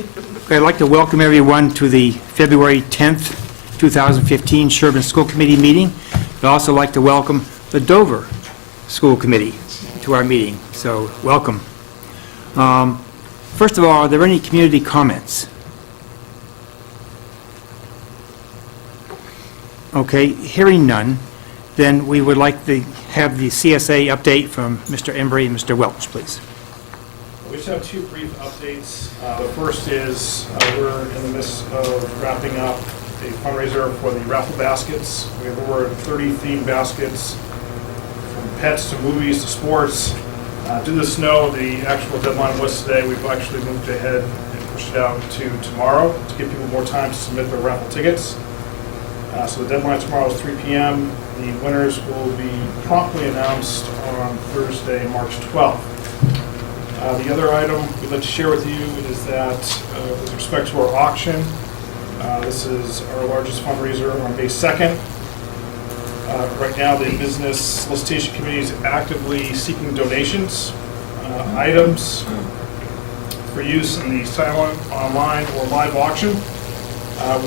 Okay, I'd like to welcome everyone to the February 10th, 2015 Sherborn School Committee meeting. I'd also like to welcome the Dover School Committee to our meeting, so welcome. First of all, are there any community comments? Okay, hearing none, then we would like to have the CSA update from Mr. Embry and Mr. Welch, please. We just have two brief updates. The first is we're in the midst of wrapping up a fundraiser for the raffle baskets. We have over 30 themed baskets, from pets to movies to sports. Due to the snow, the actual deadline was today. We've actually moved ahead and pushed it out to tomorrow to give people more time to submit their raffle tickets. So the deadline tomorrow is 3 p.m. The winners will be promptly announced on Thursday, March 12th. The other item we'd like to share with you is that with respect to our auction, this is our largest fundraiser on May 2nd. Right now, the business solicitation committee is actively seeking donations, items for use in the silent, online, or live auction.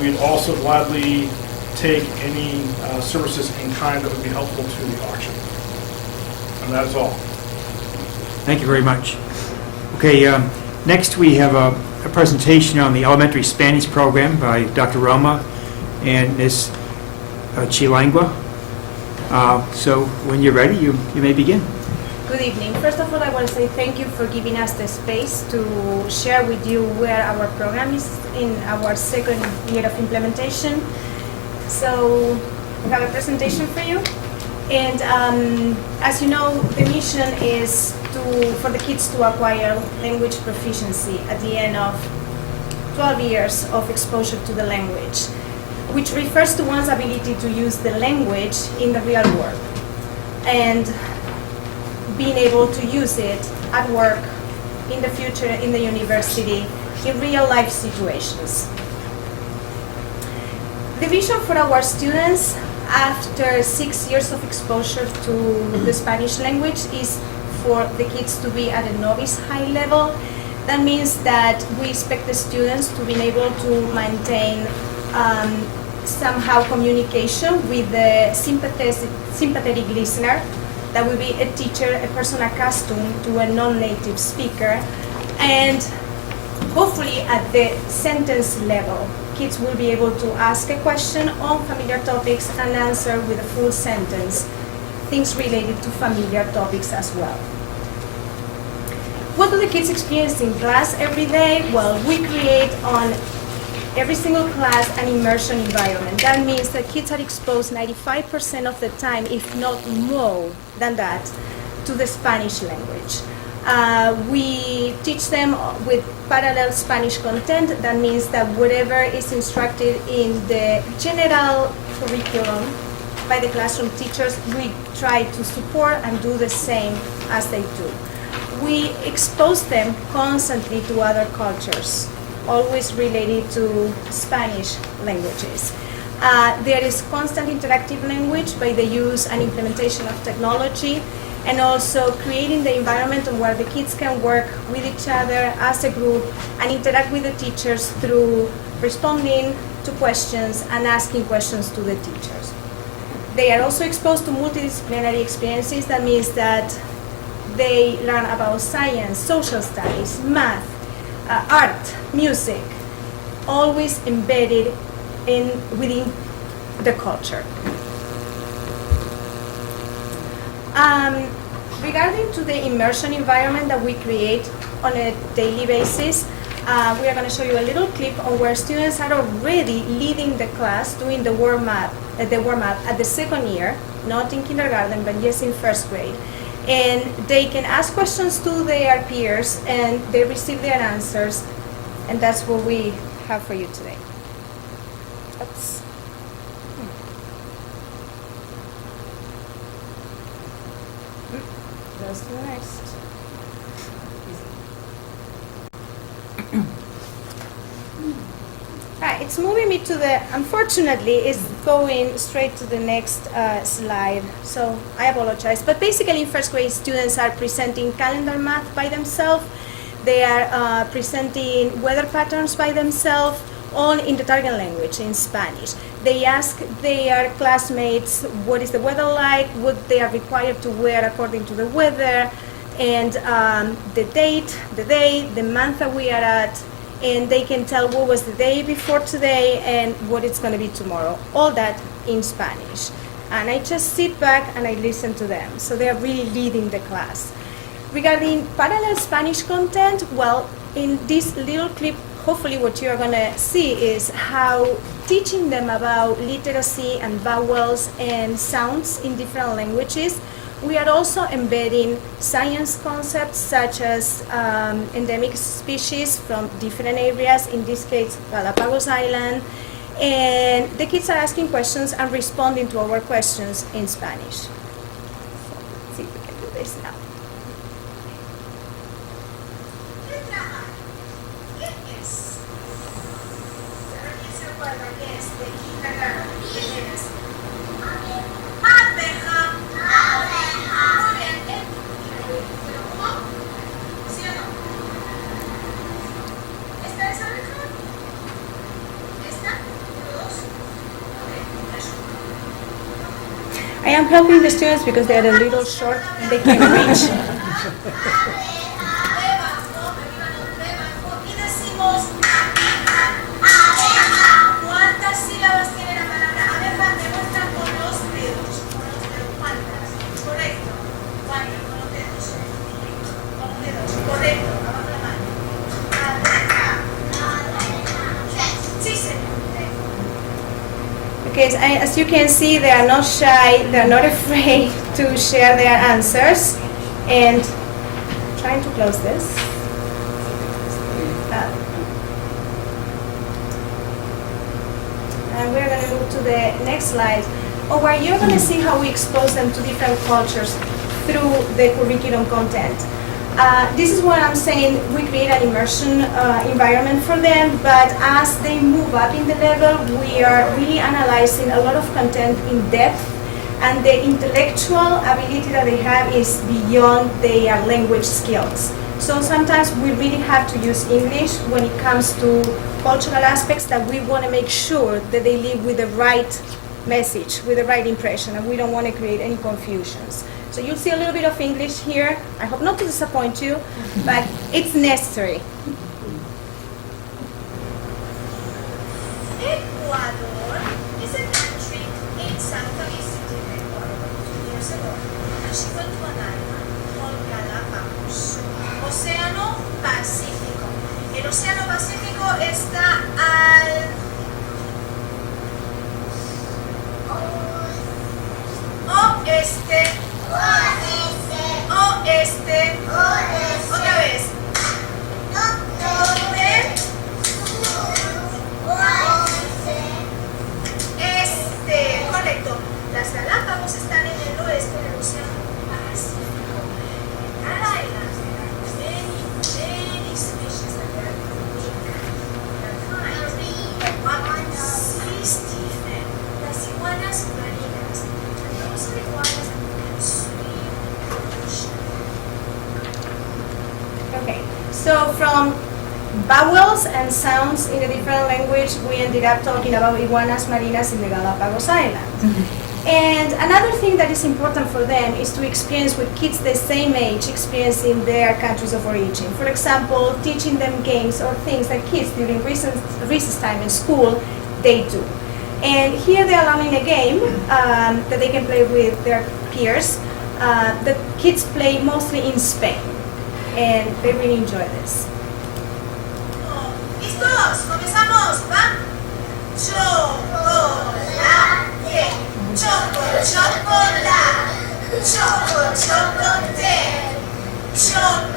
We'd also gladly take any services in kind that would be helpful to the auction. And that is all. Thank you very much. Okay, next we have a presentation on the elementary Spanish program by Dr. Roma and Ms. Chilangua. So when you're ready, you may begin. Good evening. First of all, I want to say thank you for giving us the space to share with you where our program is in our second year of implementation. So we have a presentation for you. And as you know, the mission is for the kids to acquire language proficiency at the end of 12 years of exposure to the language, which refers to one's ability to use the language in the real world and being able to use it at work, in the future, in the university, in real life situations. The vision for our students after 6 years of exposure to the Spanish language is for the kids to be at a novice high level. That means that we expect the students to be able to maintain somehow communication with the sympathetic listener. That will be a teacher, a person accustomed to a non-native speaker, and hopefully at the sentence level, kids will be able to ask a question on familiar topics and answer with a full sentence, things related to familiar topics as well. What do the kids experience in class every day? Well, we create on every single class an immersion environment. That means that kids are exposed 95% of the time, if not more than that, to the Spanish language. We teach them with parallel Spanish content. That means that whatever is instructed in the general curriculum by the classroom teachers, we try to support and do the same as they do. We expose them constantly to other cultures, always related to Spanish languages. There is constant interactive language by the use and implementation of technology, and also creating the environment where the kids can work with each other as a group and interact with the teachers through responding to questions and asking questions to the teachers. They are also exposed to multidisciplinary experiences. That means that they learn about science, social studies, math, art, music, always embedded within the culture. Regarding to the immersion environment that we create on a daily basis, we are going to show you a little clip on where students are already leading the class, doing the warm-up at the second year, not in kindergarten, but yes in first grade. And they can ask questions to their peers, and they receive their answers, and that's what we have for you today. Oops. Goes to the next. Right, it's moving me to the, unfortunately, it's going straight to the next slide, so I apologize. But basically in first grade, students are presenting calendar math by themselves. They are presenting weather patterns by themselves, all in the target language, in Spanish. They ask their classmates what is the weather like, what they are required to wear according to the weather, and the date, the day, the month that we are at, and they can tell what was the day before today and what it's going to be tomorrow. All that in Spanish. And I just sit back and I listen to them. So they are really leading the class. Regarding parallel Spanish content, well, in this little clip, hopefully what you're going to see is how teaching them about literacy and vowels and sounds in different languages. We are also embedding science concepts such as endemic species from different areas, in this case Galapagos Island, and the kids are asking questions and responding to our questions in Spanish. So, let's see if we can do this now. I am helping the students because they are a little short and they can reach. ¿Cuántas sílabas tiene la palabra abeja? Demuestra con los dedos. ¿Cuántas? Correcto. ¿Cuántas? Con los dedos. Con los dedos. Correcto. Abajo la mano. Abeja. Sí, señor. Okay, as you can see, they are not shy, they are not afraid to share their answers. And trying to close this. And we're going to move to the next slide, where you're going to see how we expose them to different cultures through the curriculum content. This is what I'm saying, we create an immersion environment for them, but as they move up in the level, we are really analyzing a lot of content in depth, and the intellectual ability that they have is beyond their language skills. So sometimes we really have to use English when it comes to cultural aspects that we want to make sure that they leave with the right message, with the right impression, and we don't want to create any confusions. So you'll see a little bit of English here. I hope not to disappoint you, but it's necessary. Ecuador is a country in Southeast Ecuador. Years ago, llegó el Guanaima con Galápagos. Océano Pacífico. El Océano Pacífico está al oeste. Oeste. Otra vez. Norte. Este. Correcto. Las Galápagos están en el oeste del Océano Pacífico. Cada island, many species that are unique. Sí, Stephen. Las iguanas marinas. Those are iguanas that can swim in the ocean. Okay, so from vowels and sounds in a different language, we ended up talking about iguanas marinas in the Galapagos Islands. And another thing that is important for them is to experience with kids the same age, experiencing their countries of origin. For example, teaching them games or things that kids during recess time in school, they do. And here they are learning a game that they can play with their peers. The kids play mostly in Spain, and they really enjoy this. ¿Listos? Comenzamos. ¿Va? Chocolate. Chocolate. Chocolate. Chocolate. Chocolate.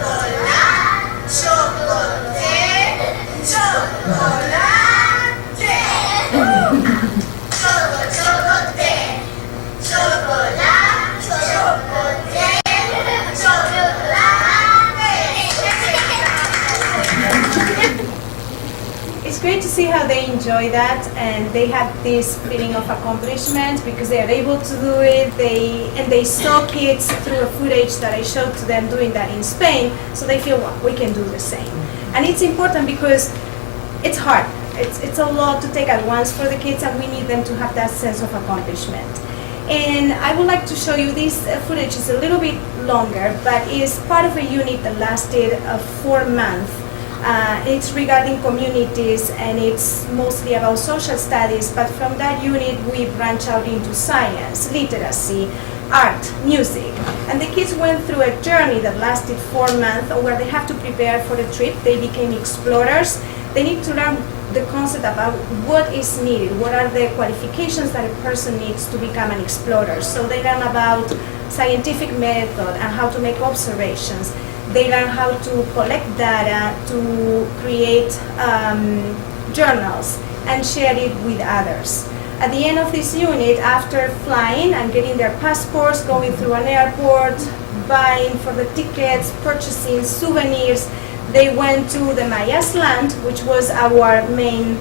It's great to see how they enjoy enjoy that, and they have this feeling of accomplishment because they are able to do it. They saw kids through a footage that I showed to them doing that in Spain, so they feel, well, we can do the same. And it's important because it's hard. It's a lot to take at once for the kids, and we need them to have that sense of accomplishment. And I would like to show you this footage. Is a little bit longer, but is part of a unit that lasted 4 months. It's regarding communities, and it's mostly about social studies, but from that unit we branch out into science, literacy, art, music. And the kids went through a journey that lasted 4 months where they have to prepare for the trip. They became explorers. They need to learn the concept about what is needed, what are the qualifications that a person needs to become an explorer. So they learn about scientific method and how to make observations. They learn how to collect data, to create journals and share it with others. At the end of this unit, after flying and getting their passports, going through an airport, buying for the tickets, purchasing souvenirs, they went to the Mayas land, which was our main,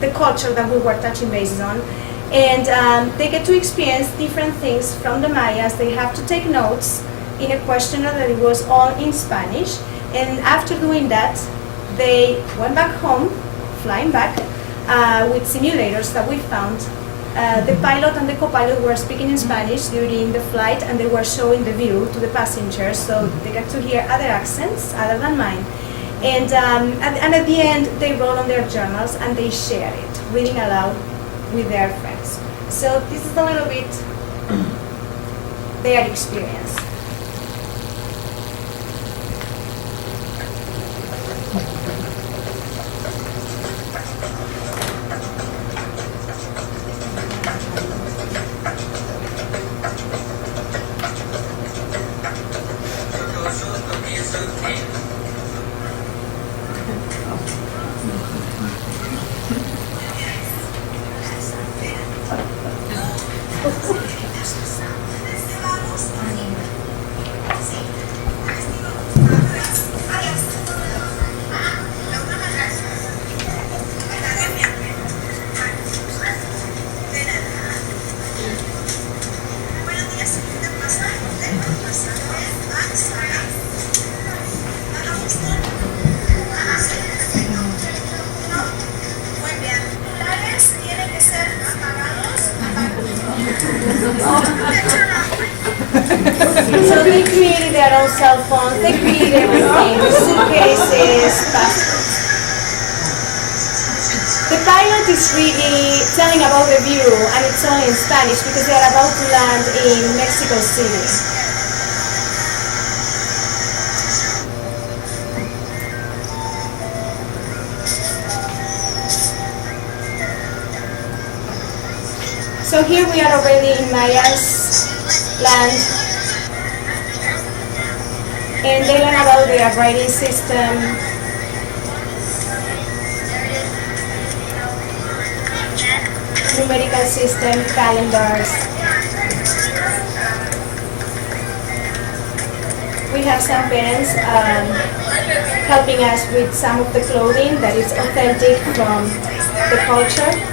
the culture that we were touching bases on. And they get to experience different things from the Mayas. They have to take notes in a questionnaire that it was all in Spanish. And after doing that, they went back home, flying back, with simulators that we found. The pilot and the co-pilot were speaking in Spanish during the flight, and they were showing the view to the passengers, so they got to hear other accents other than mine. And at the end, they wrote on their journals and they shared it, reading aloud with their friends. So this is a little bit their experience. So they created their own cell phones, they created everything, suitcases, passports. The pilot is really telling about the view, and it's all in Spanish because they are about to land in Mexico City. So here we are already in Maya's land, and they learn about their writing system, numerical system, calendars. We have some parents helping us with some of the clothing that is authentic from the culture.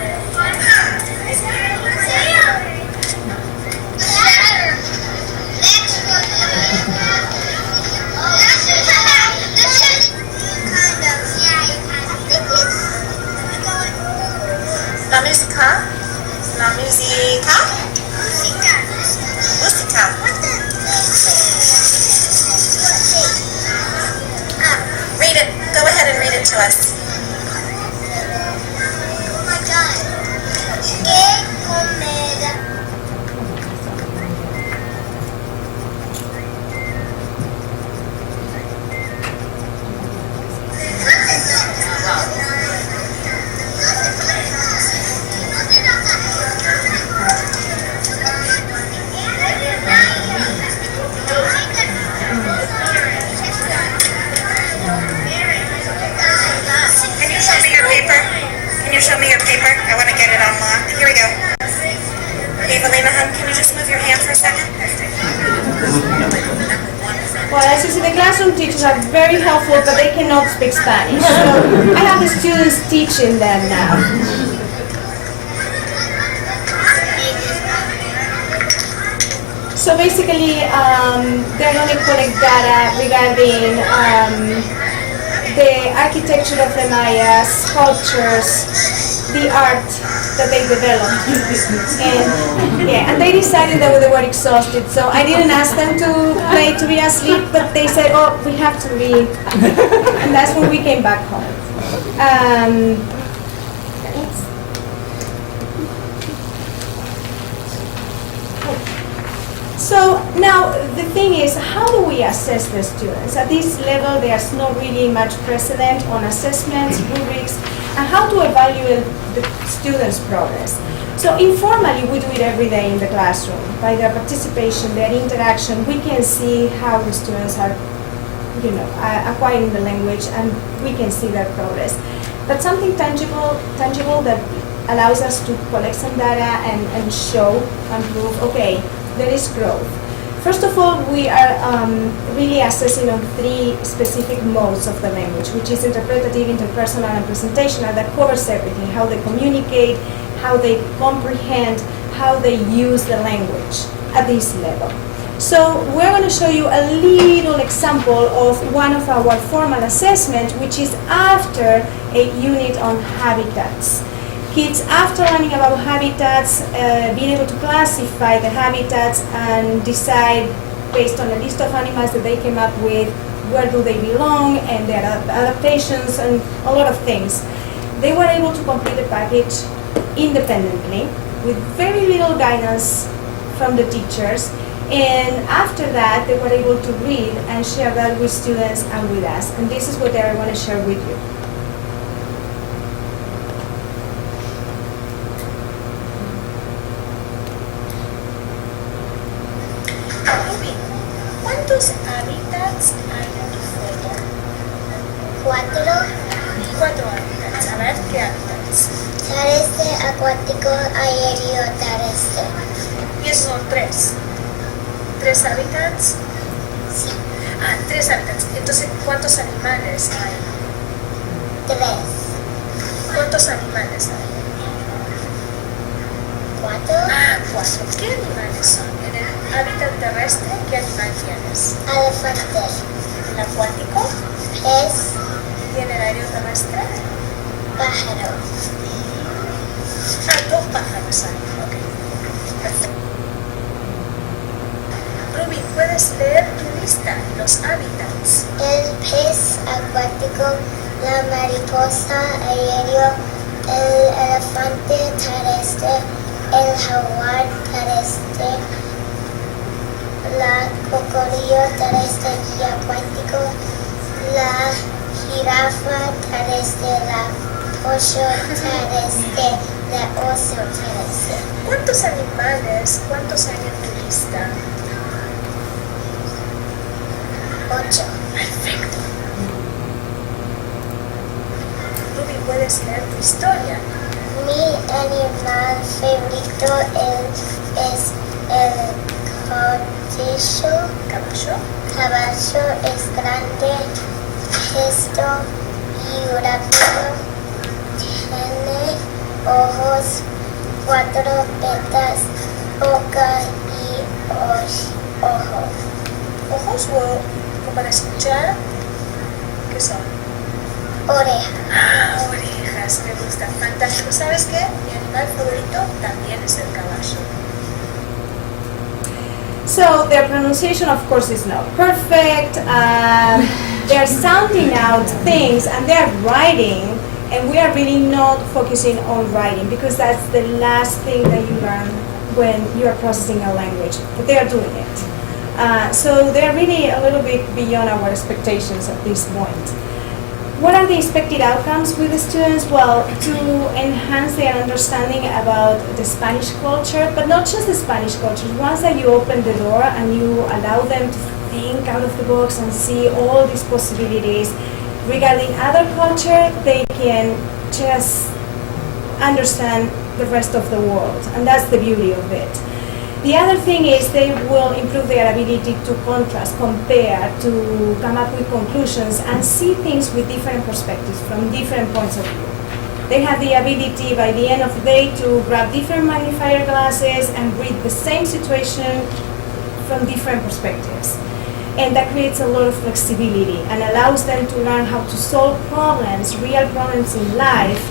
La música? La música? Música. Read it. Go ahead and read it to us. Oh my God. ¿Qué comer? classroom teachers are very helpful, but they cannot speak Spanish. So I have the students teaching them now. So basically, they're going to collect data regarding the architecture of the Mayas, sculptures, the art that they developed. And they decided that they were exhausted, so I didn't ask them to play to be asleep, but they said, oh, we have to read. And that's when we came back home. So now the thing is, how do we assess the students? At this level, there's not really much precedent on assessments, rubrics, and how to evaluate the students' progress. So informally, we do it every day in the classroom. By their participation, their interaction, we can see how the students are, acquiring the language, and we can see their progress. But something tangible that allows us to collect some data and show and prove, okay, there is growth. First of all, we are really assessing on 3 specific modes of the language, which is interpretative, interpersonal, and presentational. That covers everything: how they communicate, how they comprehend, how they use the language at this level. So we're going to show you a little example of one of our formal assessments, which is after a unit on habitats. Kids, after learning about habitats, being able to classify the habitats and decide based on a list of animals that they came up with, where do they belong and their adaptations and a lot of things. They were able to complete the package independently with very little guidance from the teachers. And after that, they were able to read and share that with students and with us. And this is what I want to share with you. ¿Cuántos hábitats hay en tu folder? 4. 4 hábitats. A ver, ¿qué hábitats? Terrestre, acuático, aéreo, terrestre. Y esos son 3. ¿3 hábitats? Sí. 3 hábitats. Entonces, ¿cuántos animales hay? 3. ¿Cuántos animales hay? 4. 4. ¿Qué animales son? En el hábitat terrestre, ¿qué animal tienes? Elefante. ¿El acuático? Pez. ¿Y en el aéreo terrestre? Pájaro. 2 pájaros hay. Ok. Perfecto. Ruby, ¿puedes leer tu lista? Los hábitats. El pez acuático, la mariposa aéreo, el elefante terrestre, el jaguar terrestre, la cocodrilo terrestre y acuático, la jirafa terrestre, la pollo terrestre, la oso terrestre. ¿Cuántos animales hay en tu lista? 8. Perfecto. Ruby, ¿puedes leer tu historia? Mi animal favorito es el caballo. ¿Caballo? Caballo es grande, gesto y rápido. Tiene ojos, 4 patas, boca y ojo. ¿Ojos o para escuchar? ¿Qué son? Oreja. Orejas, me gustan. Fantástico. ¿Sabes qué? Mi animal favorito también es el caballo. So their pronunciation, of course, is not perfect. They're sounding out things and they're writing, and we are really not focusing on writing because that's the last thing that you learn when you are processing a language. But they are doing it. So they're really a little bit beyond our expectations at this point. What are the expected outcomes with the students? Well, to enhance their understanding about the Spanish culture, but not just the Spanish culture. Once that you open the door and you allow them to think out of the box and see all these possibilities regarding other culture, they can just understand the rest of the world, and that's the beauty of it. The other thing is they will improve their ability to contrast, compare, to come up with conclusions and see things with different perspectives from different points of view. They have the ability by the end of the day to grab different magnifier glasses and read the same situation from different perspectives. And that creates a lot of flexibility and allows them to learn how to solve problems, real problems in life,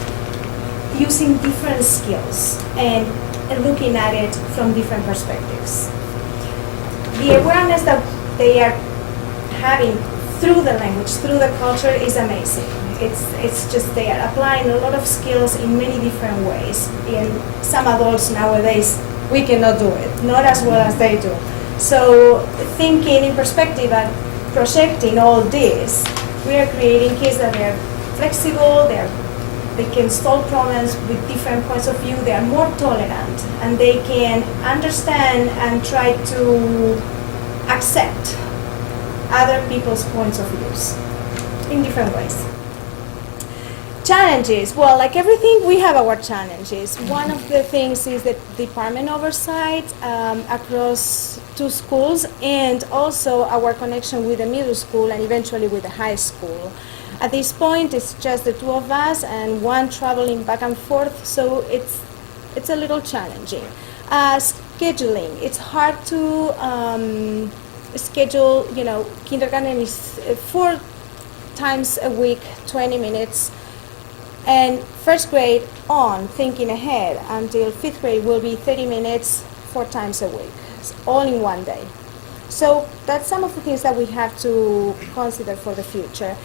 using different skills and looking at it from different perspectives. The awareness that they are having through the language, through the culture is amazing. It's just they are applying a lot of skills in many different ways. And some adults nowadays, we cannot do it, not as well as they do. So thinking in perspective and projecting all this, we are creating kids that are flexible, they can solve problems with different points of view, they are more tolerant, and they can understand and try to accept other people's points of views in different ways. Challenges. Well, like everything, we have our challenges. One of the things is the department oversight across 2 schools, and also our connection with the middle school and eventually with the high school. At this point, it's just the 2 of us and one traveling back and forth, so it's a little challenging. Scheduling. It's hard to schedule, kindergarten is 4 times a week, 20 minutes. And first grade on, thinking ahead, until 5th grade will be 30 minutes, 4 times a week, all in one day. So that's some of the things that we have to consider for the future.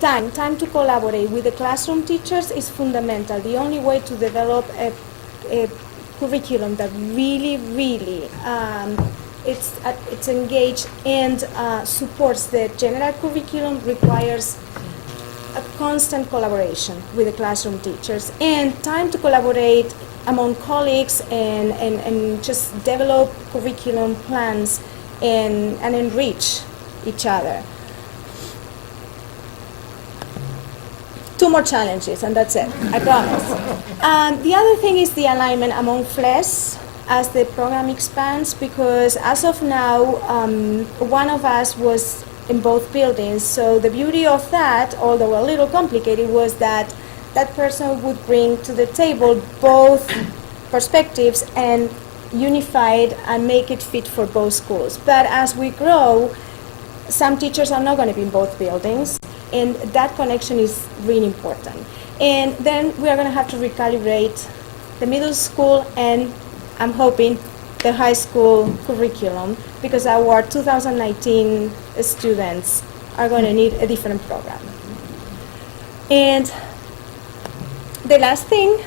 Time to collaborate with the classroom teachers is fundamental. The only way to develop a curriculum that really it's engaged and supports the general curriculum requires a constant collaboration with the classroom teachers and time to collaborate among colleagues and just develop curriculum plans and enrich each other. 2 more challenges and that's it, I promise. The other thing is the alignment among FLES as the program expands, because as of now, one of us was in both buildings. So the beauty of that, although a little complicated, was that that person would bring to the table both perspectives and unify it and make it fit for both schools. But as we grow, some teachers are not going to be in both buildings, and that connection is really important. And then we are going to have to recalibrate the middle school and, I'm hoping, the high school curriculum, because our 2019 students are going to need a different program. And the last thing,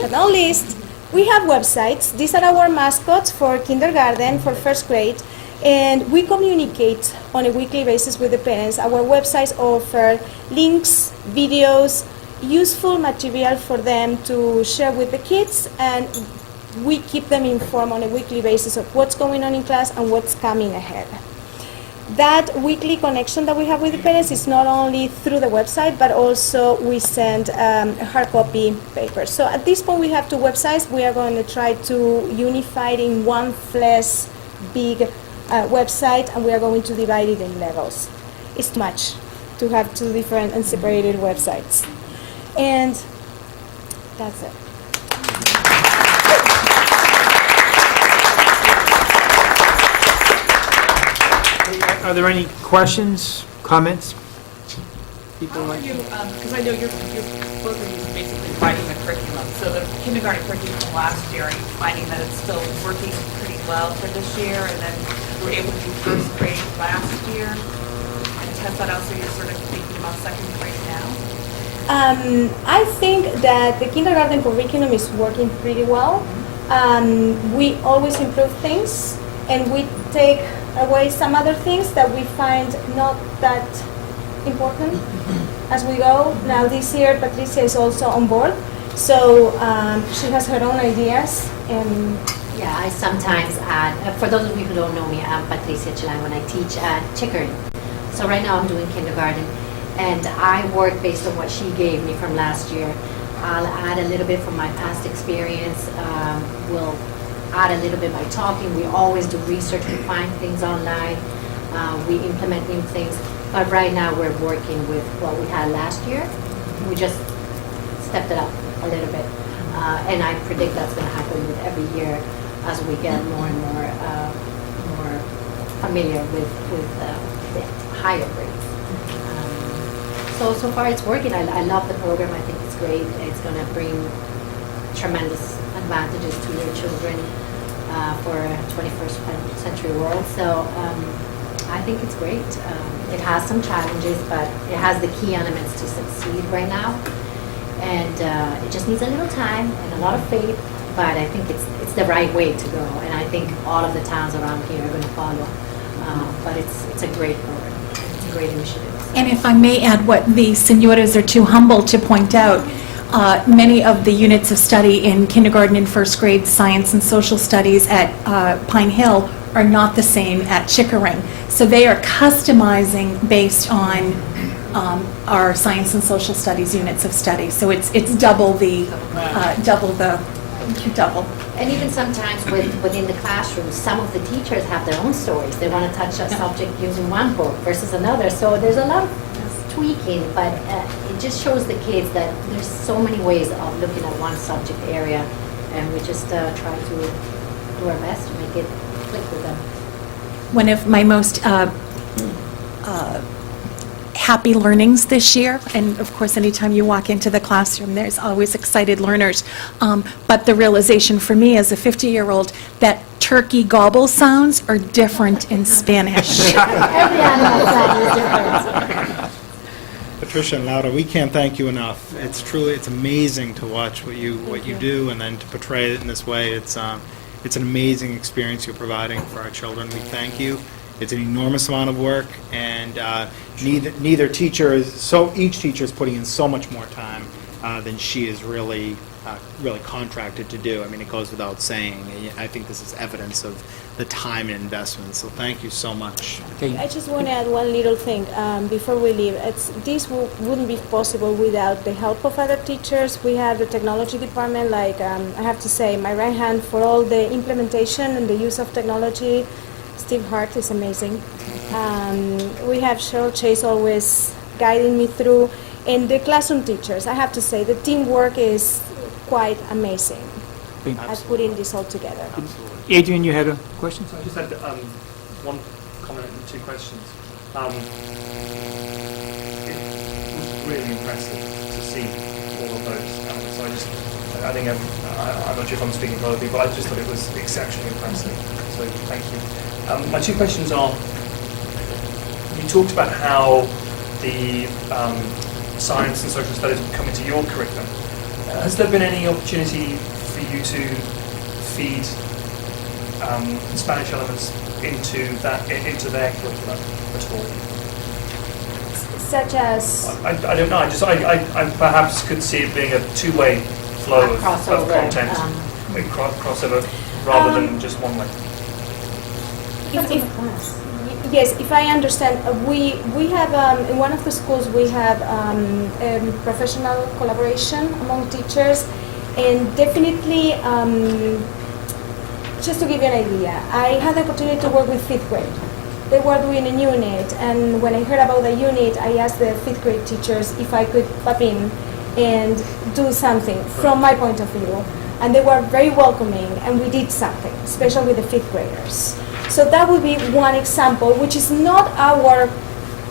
but not least, we have websites. These are our mascots for kindergarten, for first grade, and we communicate on a weekly basis with the parents. Our websites offer links, videos, useful material for them to share with the kids, and we keep them informed on a weekly basis of what's going on in class and what's coming ahead. That weekly connection that we have with the parents is not only through the website, but also we send a hard copy paper. So at this point we have 2 websites. We are going to try to unify it in one FLES big website, and we are going to divide it in levels. It's too much to have 2 different and separated websites. And that's it. Are there any questions, comments? People How are like? you, because I know you're both of you basically writing the curriculum, so the kindergarten curriculum from last year, are you finding that it's still working pretty well for this year, and then you were able to do first grade last year, and test that out, so you're sort of thinking about second grade now? I think that the kindergarten curriculum is working pretty well. We always improve things, and we take away some other things that we find not that important as we go. Now this year, Patricia is also on board, so she has her own ideas. And Yeah, I sometimes add, for those of you who don't know me, I'm Patricia Chilango and I teach at Chickering. So right now I'm doing kindergarten, and I work based on what she gave me from last year. I'll add a little bit from my past experience. add a little bit by talking. We always do research, we find things online, we implement new things. But right now, we're working with what we had last year. We just stepped it up a little bit. And I predict that's going to happen with every year as we get more and more familiar with the higher grades. So far it's working. I love the program. I think it's great. It's going to bring tremendous advantages to your children for a 21st century world. So I think it's great. It has some challenges, but it has the key elements to succeed right now. And it just needs a little time and a lot of faith, but I think it's the right way to go. And I think all of the towns around here are going to follow. But it's a great program. It's a great initiative. So. And if I may add what the senoras are too humble to point out, many of the units of study in kindergarten and first grade science and social studies at Pine Hill are not the same at Chickering. So they are customizing based on our science and social studies units of study. So it's double. And even sometimes within the classroom, some of the teachers have their own stories. They want to touch a subject using one book versus another. So there's a lot of tweaking, but it just shows the kids that there's so many ways of looking at one subject area, and we just try to do our best to make it click with them. One of my most happy learnings this year, and of course anytime you walk into the classroom there's always excited learners, but the realization for me as a 50-year-old that turkey gobble sounds are different in Spanish. Every animal sound is different. Patricia and Laura, we can't thank you enough. It's amazing to watch what you do, and then to portray it in this way. It's an amazing experience you're providing for our children. We thank you. It's an enormous amount of work, and neither teacher is each teacher is putting in so much more time than she is really contracted to do. I mean, it goes without saying. I think this is evidence of the time and investment. So thank you so much. Okay. I just want to add one little thing before we leave. This wouldn't be possible without the help of other teachers. We have the technology department, I have to say, my right hand for all the implementation and the use of technology. Steve Hart is amazing. We have Cheryl Chase always guiding me through. And the classroom teachers, I have to say, the teamwork is quite amazing at putting this all together. Adrian, you had a question? I just had one comment and two questions. It was really impressive to see all of those. So I think I'm not sure if I'm speaking for other people. I just thought it was exceptionally impressive. So thank you. My two questions are: you talked about how the science and social studies would come into your curriculum. Has there been any opportunity for you to feed Spanish elements into their curriculum at all? Such as? I don't know. I perhaps could see it being a two-way flow of content, crossover, rather than just one way. Yes, if I understand, we have in one of the schools we have professional collaboration among teachers, and definitely, just to give you an idea, I had the opportunity to work with 5th grade. They were doing a unit, and when I heard about the unit, I asked the 5th grade teachers if I could pop in and do something from my point of view, and they were very welcoming, and we did something, especially with the 5th graders. So that would be one example, which is not our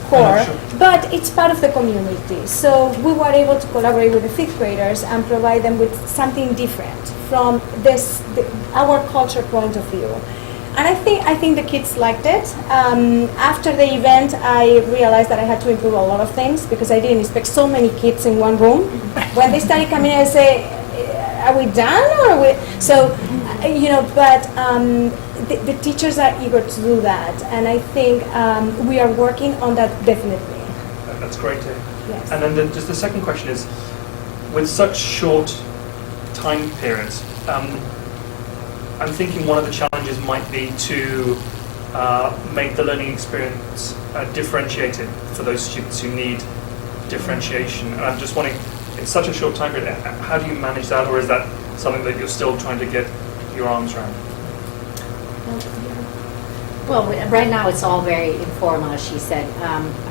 core, but it's part of the community. So we were able to collaborate with the 5th graders and provide them with something different from our culture point of view. And I think the kids liked it. After the event, I realized that I had to improve a lot of things because I didn't expect so many kids in one room. When they started coming in, I say, "Are we done?" Or are we? So, but the teachers are eager to do that, and I think we are working on that definitely. That's great to hear. Yes. And then just the second question is, with such short time periods, I'm thinking one of the challenges might be to make the learning experience differentiated for those students who need differentiation. And I'm just wondering, in such a short time period, how do you manage that, or is that something that you're still trying to get your arms around? Well, right now it's all very informal, as she said.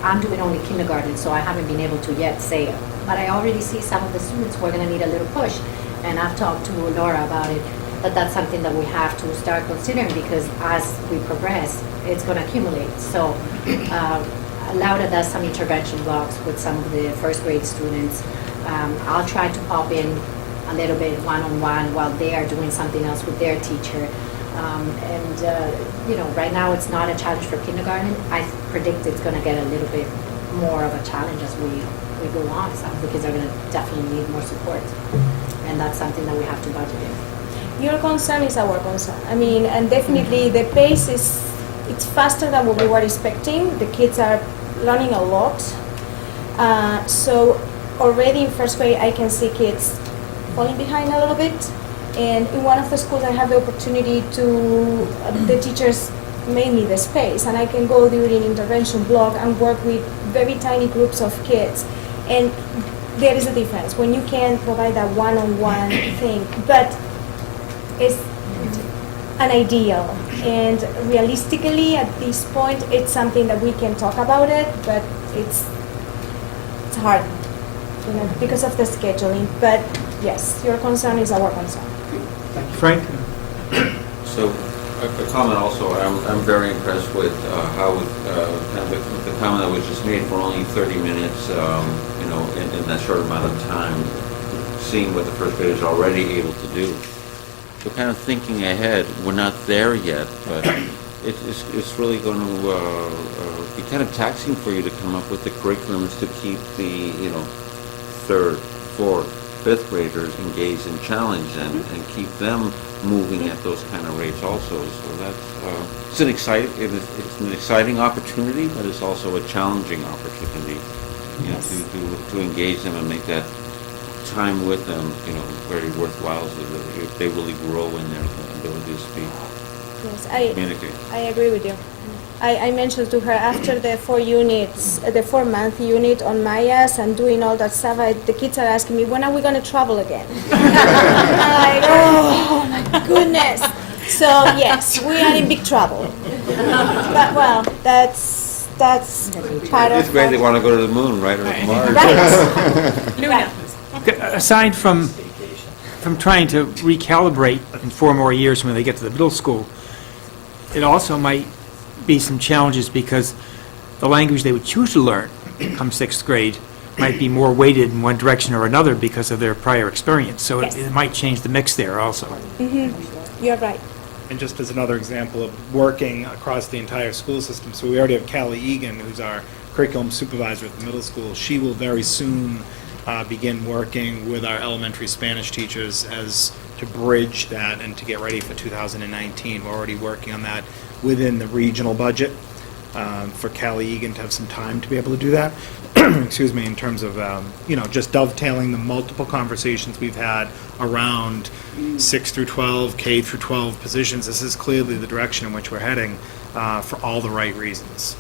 I'm doing only kindergarten, so I haven't been able to yet say it. But I already see some of the students who are going to need a little push, and I've talked to Laura about it. But that's something that we have to start considering because as we progress, it's going to accumulate. So Laura does some intervention blocks with some of the first grade students. I'll try to pop in a little bit one-on-one while they are doing something else with their teacher. Right now it's not a challenge for kindergarten. I predict it's going to get a little bit more of a challenge as we go on. Some of the kids are going to definitely need more support, and that's something that we have to budget in. Your concern is our concern. I mean, and definitely the pace it's faster than what we were expecting. The kids are learning a lot. So already in first grade, I can see kids falling behind a little bit. And in one of the schools, I have the opportunity to, the teachers may need the space, and I can go during intervention block and work with very tiny groups of kids. And there is a difference when you can provide that one-on-one thing, but it's an ideal. And realistically, at this point, it's something that we can talk about it, but it's hard, because of the scheduling. But yes, your concern is our concern. Frank? So, a comment also, I'm very impressed with how, the comment that was just made for only 30 minutes, in that short amount of time, seeing what the first grade is already able to do. So kind of thinking ahead, we're not there yet, but it's really going to be kind of taxing for you to come up with the curriculums to keep the, third, fourth, fifth graders engaged and challenged and keep them moving at those kind of rates also. So that's it's an exciting opportunity, but it's also a challenging opportunity, to engage them and make that time with them, very worthwhile so that they really grow in their ability to speak. Yes, communicate. I agree with you. I mentioned to her after the 4 units, the 4-month unit on Maya's and doing all that stuff, the kids are asking me, when are we going to travel again? I'm like, oh my goodness. So yes, we are in big trouble. But well, that's part of. It's great they want to go to the moon, right, or Mars. Right. Aside from trying to recalibrate in 4 more years when they get to the middle school, it also might be some challenges because the language they would choose to learn come 6th grade might be more weighted in one direction or another because of their prior experience. So Yes. it might change the mix there also. You're right. And just as another example of working across the entire school system, so we already have Callie Egan, who's our curriculum supervisor at the middle school. She will very soon begin working with our elementary Spanish teachers as to bridge that and to get ready for 2019. We're already working on that within the regional budget for Callie Egan to have some time to be able to do that. Excuse me, in terms of, just dovetailing the multiple conversations we've had around 6 through 12, K through 12 positions. This is clearly the direction in which we're heading for all the right reasons.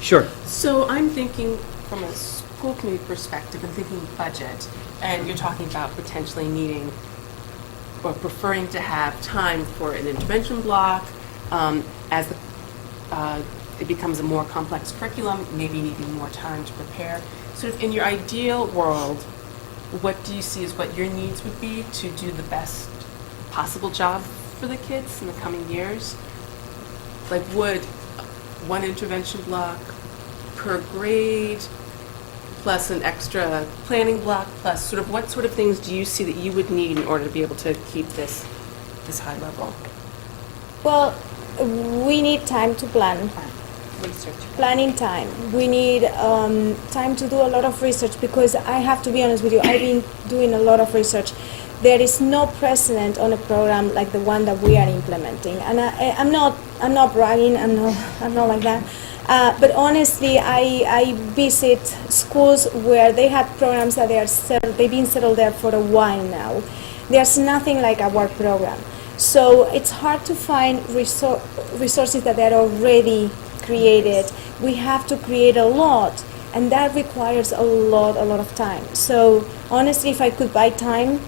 Sure. So I'm thinking from a school committee perspective and thinking budget, and you're talking about potentially needing or preferring to have time for an intervention block as it becomes a more complex curriculum, maybe needing more time to prepare. Sort of in your ideal world, what do you see as what your needs would be to do the best possible job for the kids in the coming years? Like, would one intervention block per grade plus an extra planning block plus sort of what sort of things do you see that you would need in order to be able to keep this high level? Well, we need time to plan. Research. Planning time. We need time to do a lot of research because I have to be honest with you, I've been doing a lot of research. There is no precedent on a program like the one that we are implementing, and I'm not bragging. I'm not like that. But honestly, I visit schools where they have programs that they've been settled there for a while now. There's nothing like our program, so it's hard to find resources that are already created. We have to create a lot, and that requires a lot of time. So honestly, if I could buy time,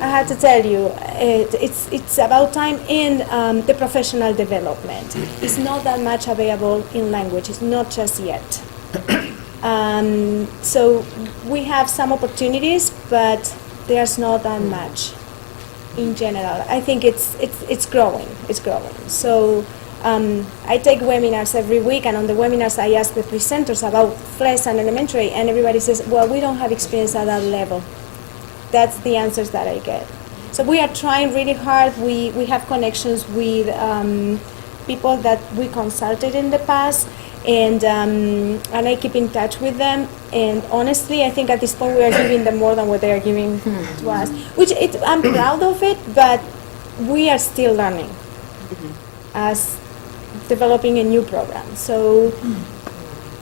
I had to tell you, it's about time in the professional development. It's not that much available in language. It's not just yet. So we have some opportunities, but there's not that much in general. I think it's growing. It's growing. So I take webinars every week, and on the webinars I ask the presenters about FLES and elementary, and everybody says, well, we don't have experience at that level. That's the answers that I get. So we are trying really hard. We have connections with people that we consulted in the past, and I keep in touch with them. And honestly, I think at this point we are giving them more than what they are giving to us, which I'm proud of it, but we are still learning as developing a new program. So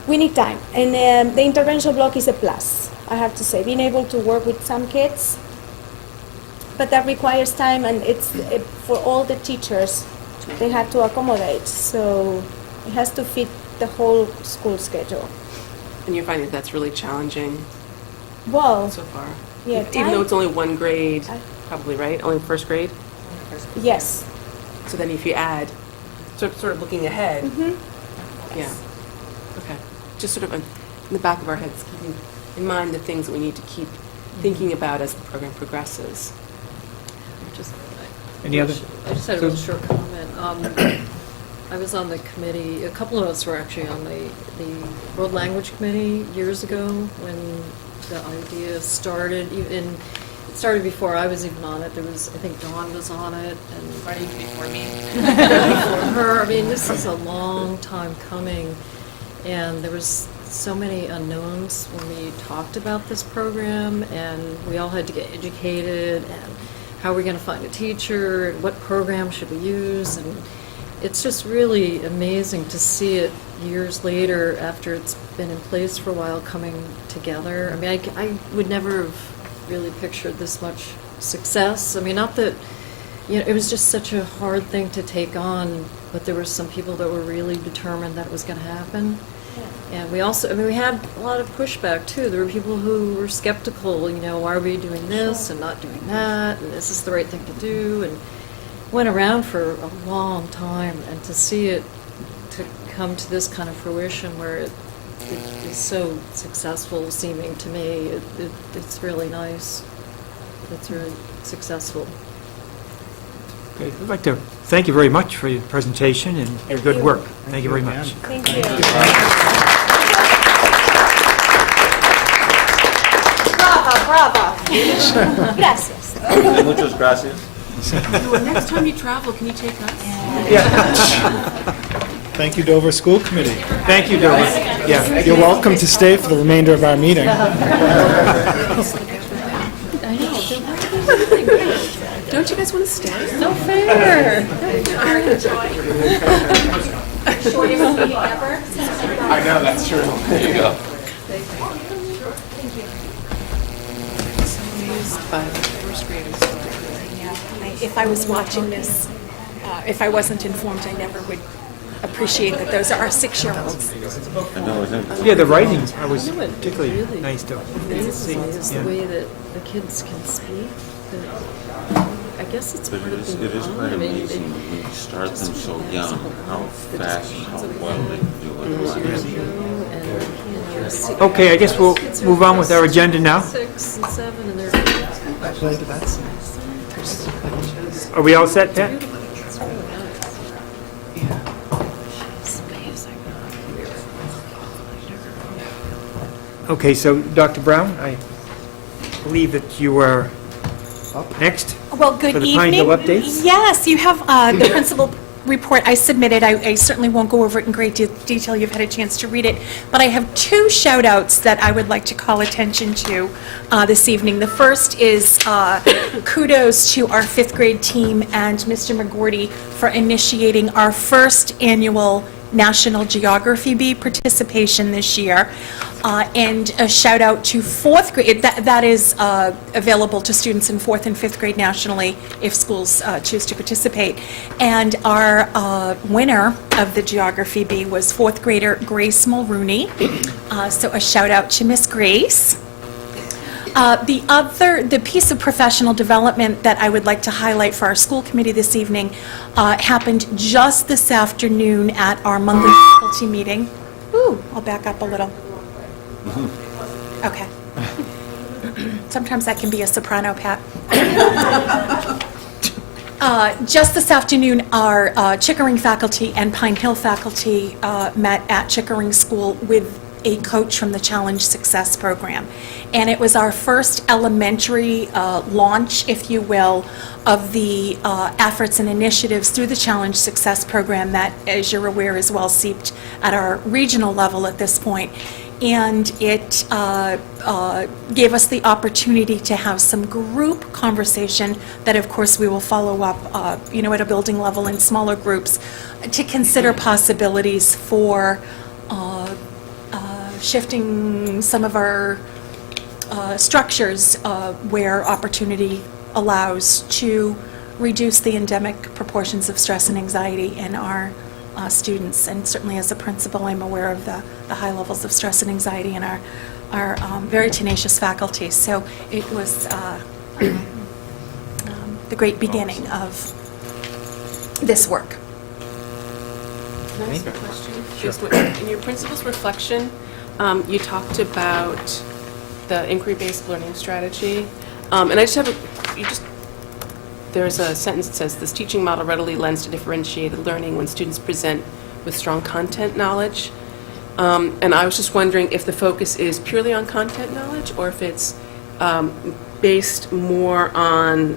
we need time. And the intervention block is a plus, I have to say. Being able to work with some kids, but that requires time, and it's for all the teachers, they have to accommodate. So it has to fit the whole school schedule. And you're finding that's really challenging Well, so far? yeah, Even though time- it's only one grade, probably, right? Only first grade? yes. So then if you add, sort of looking ahead, Mhm. yeah. Okay. Just sort of in the back of our heads, keeping in mind the things that we need to keep thinking about as the program progresses. Just- Any other? I just had a real short comment. I was on the committee, a couple of us were actually on the World Language Committee years ago when the idea started, and it started before I was even on it. There was, I think Dawn was on it, and Right before me. before her. I mean, this is a long time coming, and there was so many unknowns when we talked about this program, and we all had to get educated, and how are we going to find a teacher, and what program should we use, and it's just really amazing to see it years later after it's been in place for a while coming together. I mean, I would never have really pictured this much success. I mean, not that, you know, it was just such a hard thing to take on, but there were some people that were really determined that it was going to happen. And we also, I mean, we had a lot of pushback too. There were people who were skeptical, you know, why are we doing this and not doing that, and is this the right thing to do? And went around for a long time, and to see it to come to this kind of fruition where it is so successful seeming to me, it's really nice. It's really successful. Okay, I'd like to thank you very much for your presentation and your good work. Thank you very much. Thank you. Brava. Gracias. Muchas gracias. Next time you travel, can you take us? Thank you, Dover School Committee. Thank you, Doris. Yeah. You're welcome to stay for the remainder of our meeting. I know. Don't you guys want to stay? No fair. Shortest meeting ever. I know, that's true. There you go. Amazed by the first graders. If I was watching this, if I wasn't informed, I never would appreciate that those are our 6-year-olds. I know, isn't it? Yeah, the writing, I was You know what particularly really nice to amazes see. me is the Yeah. way that the kids can speak. I guess it's But part of it being is on. quite I mean, amazing when you start them so young, how fast and how well they can do it. Okay, I guess we'll move on with our agenda now. 6 and 7, and they're Are we all set, Pat? it's really nice. It's amazing. Okay, so Dr. Brown, I believe that you are up next. Well, good For the evening. Pine Hill updates? Yes, you have the principal report I submitted. I certainly won't go over it in great detail. You've had a chance to read it. But I have 2 shout-outs that I would like to call attention to this evening. The first is kudos to our 5th grade team and Mr. McGordy for initiating our first annual National Geography Bee participation this year. And a shout out to 4th grade, that is available to students in 4th and 5th grade nationally if schools choose to participate. And our winner of the Geography Bee was 4th grader Grace Mulrooney. So a shout out to Miss Grace. The piece of professional development that I would like to highlight for our school committee this evening happened just this afternoon at our monthly faculty meeting. Ooh, I'll back up a little. Okay. Sometimes that can be a soprano, Pat. Just this afternoon, our Chickering faculty and Pine Hill faculty met at Chickering School with a coach from the Challenge Success program. And it was our first elementary launch, if you will, of the efforts and initiatives through the Challenge Success program that, as you're aware, is well seeped at our regional level at this point. And it gave us the opportunity to have some group conversation that, of course, we will follow up, at a building level in smaller groups to consider possibilities for shifting some of our structures where opportunity allows to reduce the endemic proportions of stress and anxiety in our students. And certainly as a principal, I'm aware of the high levels of stress and anxiety in our very tenacious faculty. So it was the great beginning of this work. Can I ask a question? Just in your principal's reflection, you talked about the inquiry-based learning strategy. And I just have there's a sentence that says, this teaching model readily lends to differentiated learning when students present with strong content knowledge. And I was just wondering if the focus is purely on content knowledge or if it's based more on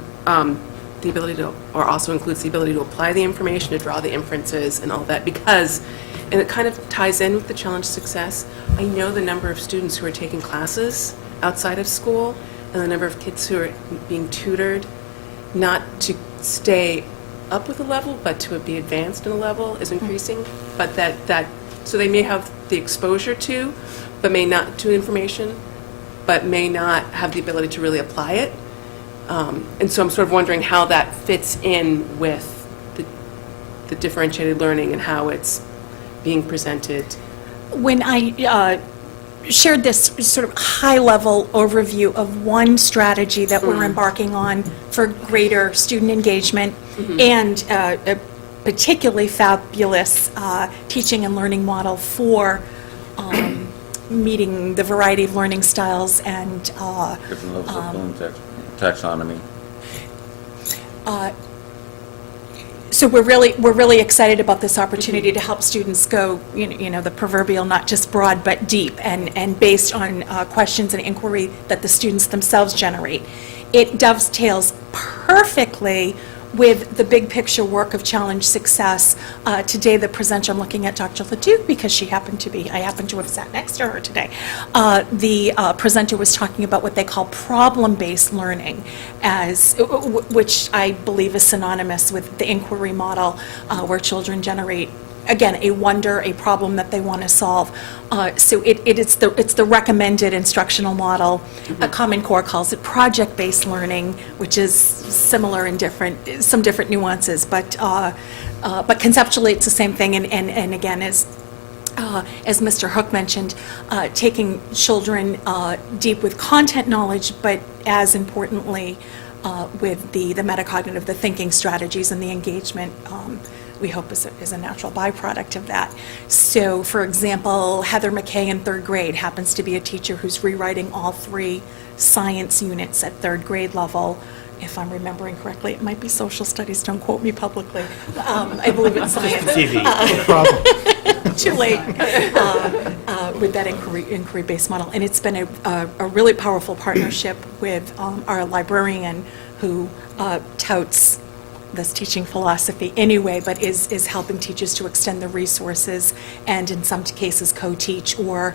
the ability to, or also includes the ability to apply the information, to draw the inferences and all that, because, and it kind of ties in with the Challenge Success, I know the number of students who are taking classes outside of school and the number of kids who are being tutored, not to stay up with a level, but to be advanced in a level is increasing, but so they may have the exposure to, but may not, to information, but may not have the ability to really apply it. And so I'm sort of wondering how that fits in with the differentiated learning and how it's being presented. When I shared this sort of high-level overview of one strategy that we're embarking on for greater student engagement and a particularly fabulous teaching and learning model for meeting the variety of learning styles and Different levels of Bloom taxonomy. So we're really excited about this opportunity to help students go, the proverbial not just broad but deep, and based on questions and inquiry that the students themselves generate. It dovetails perfectly with the big picture work of Challenge Success. Today, the presenter, I'm looking at Dr. Leduc because I happen to have sat next to her today. The presenter was talking about what they call problem-based learning, which I believe is synonymous with the inquiry model, where children generate, again, a wonder, a problem that they want to solve. So it's the recommended instructional model. Common Core calls it project-based learning, which is similar in some different nuances, but conceptually it's the same thing. And again, as Mr. Hook mentioned, taking children deep with content knowledge, but as importantly with the metacognitive, the thinking strategies and the engagement, we hope is a natural byproduct of that. So, for example, Heather McKay in third grade happens to be a teacher who's rewriting all 3 science units at third grade level. If I'm remembering correctly, it might be social studies, don't quote me publicly. I believe it's science. TV, no problem. Too late. With that inquiry-based model. And it's been a really powerful partnership with our librarian who touts this teaching philosophy anyway, but is helping teachers to extend the resources and in some cases co-teach or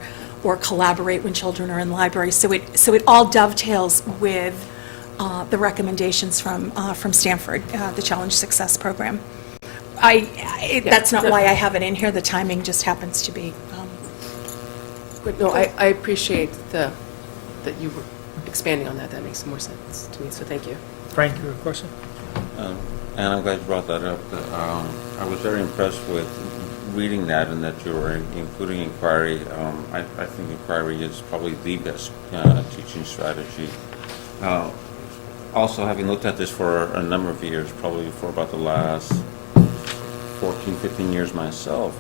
collaborate when children are in libraries. So it all dovetails with the recommendations from Stanford, the Challenge Success program. That's not why I have it in here. The timing just happens to be. But no, I appreciate that you were expanding on that. That makes more sense to me, so thank you. Frank, you have a question? And I'm glad you brought that up. I was very impressed with reading that and that you were including inquiry. I think inquiry is probably the best teaching strategy. Also, having looked at this for a number of years, probably for about the last 14, 15 years myself,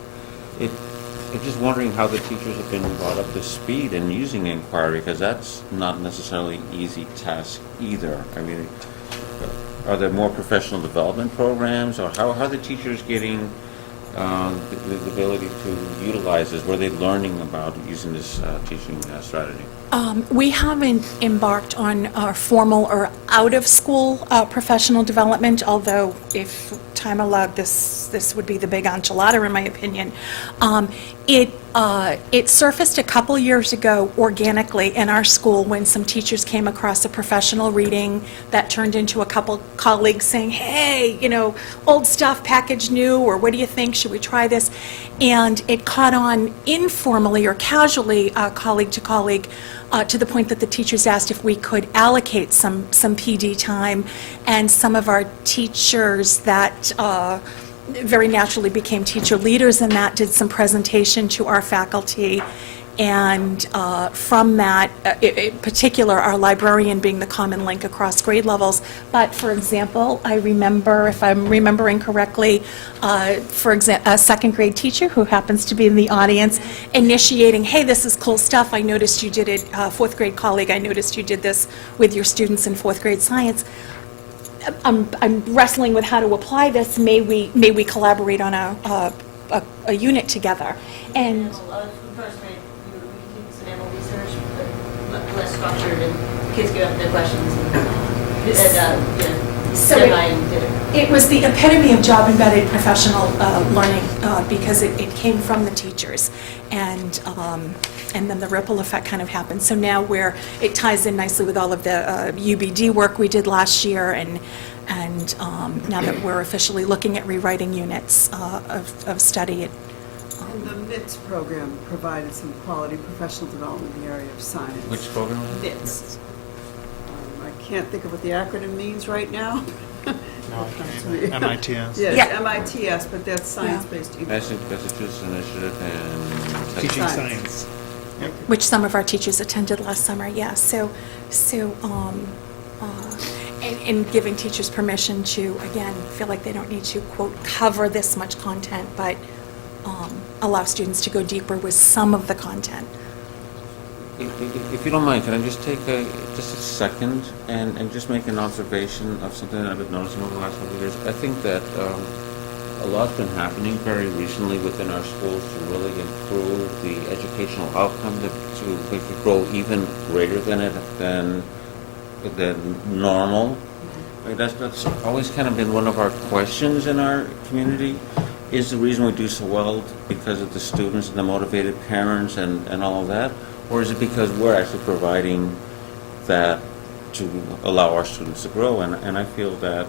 I'm just wondering how the teachers have been brought up to speed in using inquiry, because that's not necessarily an easy task either. I mean, are there more professional development programs, or how are the teachers getting the ability to utilize this? Were they learning about using this teaching strategy? We haven't embarked on formal or out-of-school professional development, although if time allowed, this would be the big enchilada, in my opinion. It surfaced a couple years ago organically in our school when some teachers came across a professional reading that turned into a couple colleagues saying, hey, old stuff, package new, or what do you think, should we try this? And it caught on informally or casually, colleague to colleague, to the point that the teachers asked if we could allocate some PD time, and some of our teachers that very naturally became teacher leaders in that did some presentation to our faculty. And from that, in particular, our librarian being the common link across grade levels. But for example, I remember, if I'm remembering correctly, for example, a second grade teacher who happens to be in the audience initiating, hey, this is cool stuff. I noticed you did it, fourth grade colleague, I noticed you did this with your students in fourth grade science. I'm wrestling with how to apply this. May we collaborate on a unit together? And First grade, we do some animal research, but less structured, and kids get up their questions and So it was the epitome of job-embedded professional learning because it came from the teachers, and then the ripple effect kind of happened. So now it ties in nicely with all of the UBD work we did last year, and now that we're officially looking at rewriting units of study. And the MITS program provided some quality professional development in the area of science. Which program? MITS. I can't think of what the acronym means right now. MITS. Yes, Yeah. MITS, but that's science-based. Massachusetts Initiative and Teaching science. Yep. Which some of our teachers attended last summer, yeah. And giving teachers permission to, again, feel like they don't need to, quote, cover this much content, but allow students to go deeper with some of the content. If you don't mind, can I just take just a second and just make an observation of something that I've been noticing over the last couple of years? I think that a lot's been happening very recently within our schools to really improve the educational outcome to make it grow even greater than normal. Like that's always kind of been one of our questions in our community. Is the reason we do so well because of the students and the motivated parents and all of that? Or is it because we're actually providing that to allow our students to grow? And I feel that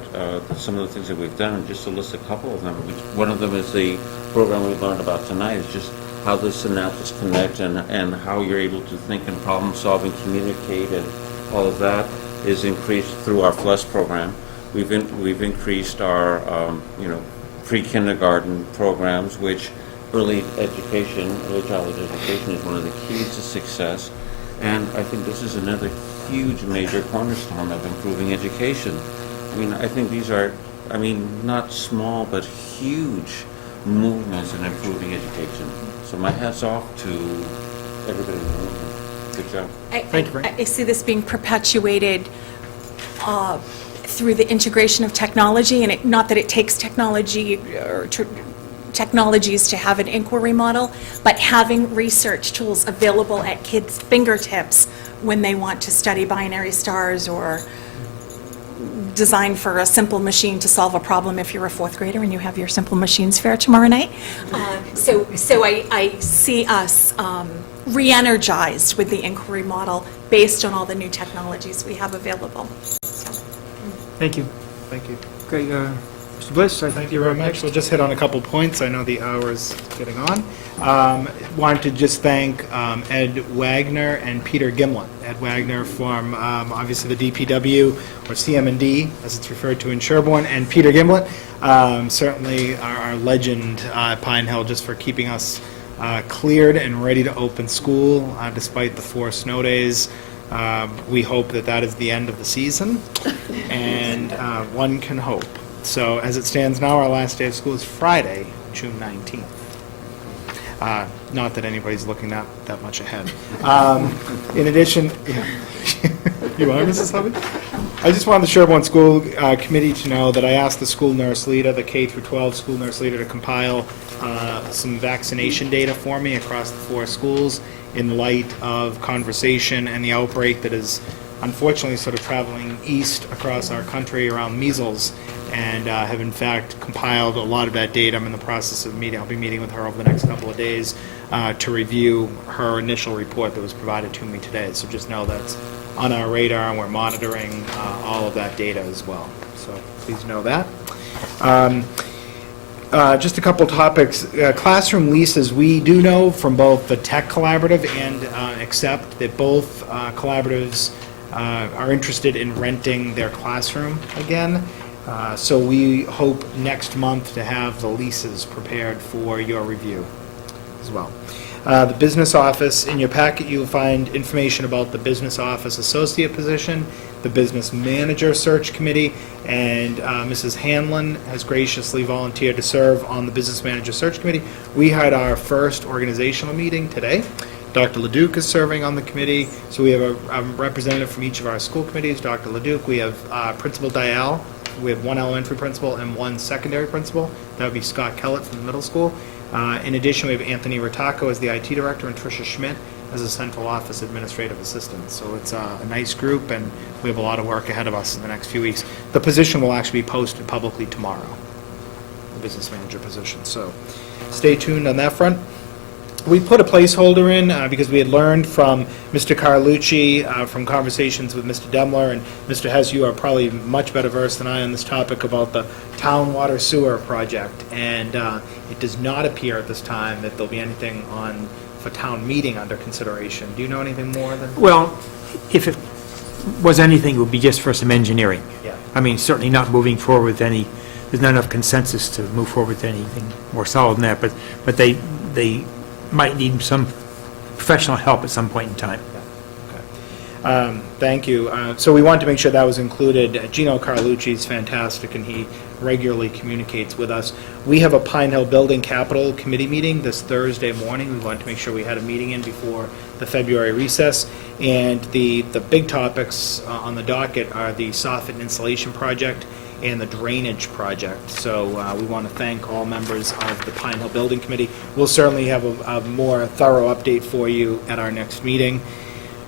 some of the things that we've done, and just to list a couple of them, one of them is the program we learned about tonight, is just how the synapses connect and how you're able to think and problem solve and communicate, and all of that is increased through our FLUS program. We've increased our pre-kindergarten programs, which early childhood education is one of the keys to success. And I think this is another huge major cornerstone of improving education. I mean, I think these are, not small, but huge movements in improving education. So my hat's off to everybody in the movement. Good job. Thank you, Frank. I see this being perpetuated through the integration of technology, and not that it takes technology or technologies to have an inquiry model, but having research tools available at kids' fingertips when they want to study binary stars or design for a simple machine to solve a problem if you're a fourth grader and you have your Simple Machines Fair tomorrow night. So I see us re-energized with the inquiry model based on all the new technologies we have available. Thank you. Thank you. Great. Mr. Mr. Bliss, I Thank you very much. We'll just hit on a couple points. I know the hour's getting on. Wanted to just thank Ed Wagner and Peter Gimlin. Ed Wagner from obviously the DPW, or CM&D, as it's referred to in Sherborn, and Peter Gimlin, certainly our legend at Pine Hill, just for keeping us cleared and ready to open school despite the 4 snow days. We hope that that is the end of the season, and one can hope. So as it stands now, our last day of school is Friday, June 19th. Not that anybody's looking that much ahead. In addition, you are, Mrs. Hubby? I just wanted the Sherborn School Committee to know that I asked the school nurse leader, the K through 12 school nurse leader, to compile some vaccination data for me across the 4 schools in light of conversation and the outbreak that is unfortunately sort of traveling east across our country around measles, and have in fact compiled a lot of that data. I'm in the process of meeting. I'll be meeting with her over the next couple of days to review her initial report that was provided to me today. So just know that's on our radar, and we're monitoring all of that data as well. So please know that. Just a couple topics. Classroom leases, we do know from both the Tech Collaborative and Accept that both collaboratives are interested in renting their classroom again. So we hope next month to have the leases prepared for your review as well. The business office, in your packet you'll find information about the business office associate position, the business manager search committee, and Mrs. Hanlon has graciously volunteered to serve on the business manager search committee. We had our first organizational meeting today. Dr. Leduc is serving on the committee, so we have a representative from each of our school committees. Dr. Leduc, we have Principal Dial, we have 1 elementary principal and 1 secondary principal. That would be Scott Kellett from the middle school. In addition, we have Anthony Rataco as the IT director and Tricia Schmidt as a central office administrative assistant. So it's a nice group, and we have a lot of work ahead of us in the next few weeks. The position will actually be posted publicly tomorrow, the business manager position. So stay tuned on that front. We put a placeholder in because we had learned from Mr. Carlucci, from conversations with Mr. Demler, and Mr. Hess, you are probably much better versed than I on this topic about the town water sewer project. And it does not appear at this time that there'll be anything on for town meeting under consideration. Do you know anything more than? Well, if it was anything, it would be just for some engineering. Yeah. I mean, certainly not moving forward with any, there's not enough consensus to move forward with anything more solid than that, but they might need some professional help at some point in time. Thank you. So we wanted to make sure that was included. Gino Carlucci is fantastic, and he regularly communicates with us. We have a Pine Hill Building Capital Committee meeting this Thursday morning. We wanted to make sure we had a meeting in before the February recess. And the big topics on the docket are the soffit insulation project and the drainage project. So we want to thank all members of the Pine Hill Building Committee. We'll certainly have a more thorough update for you at our next meeting.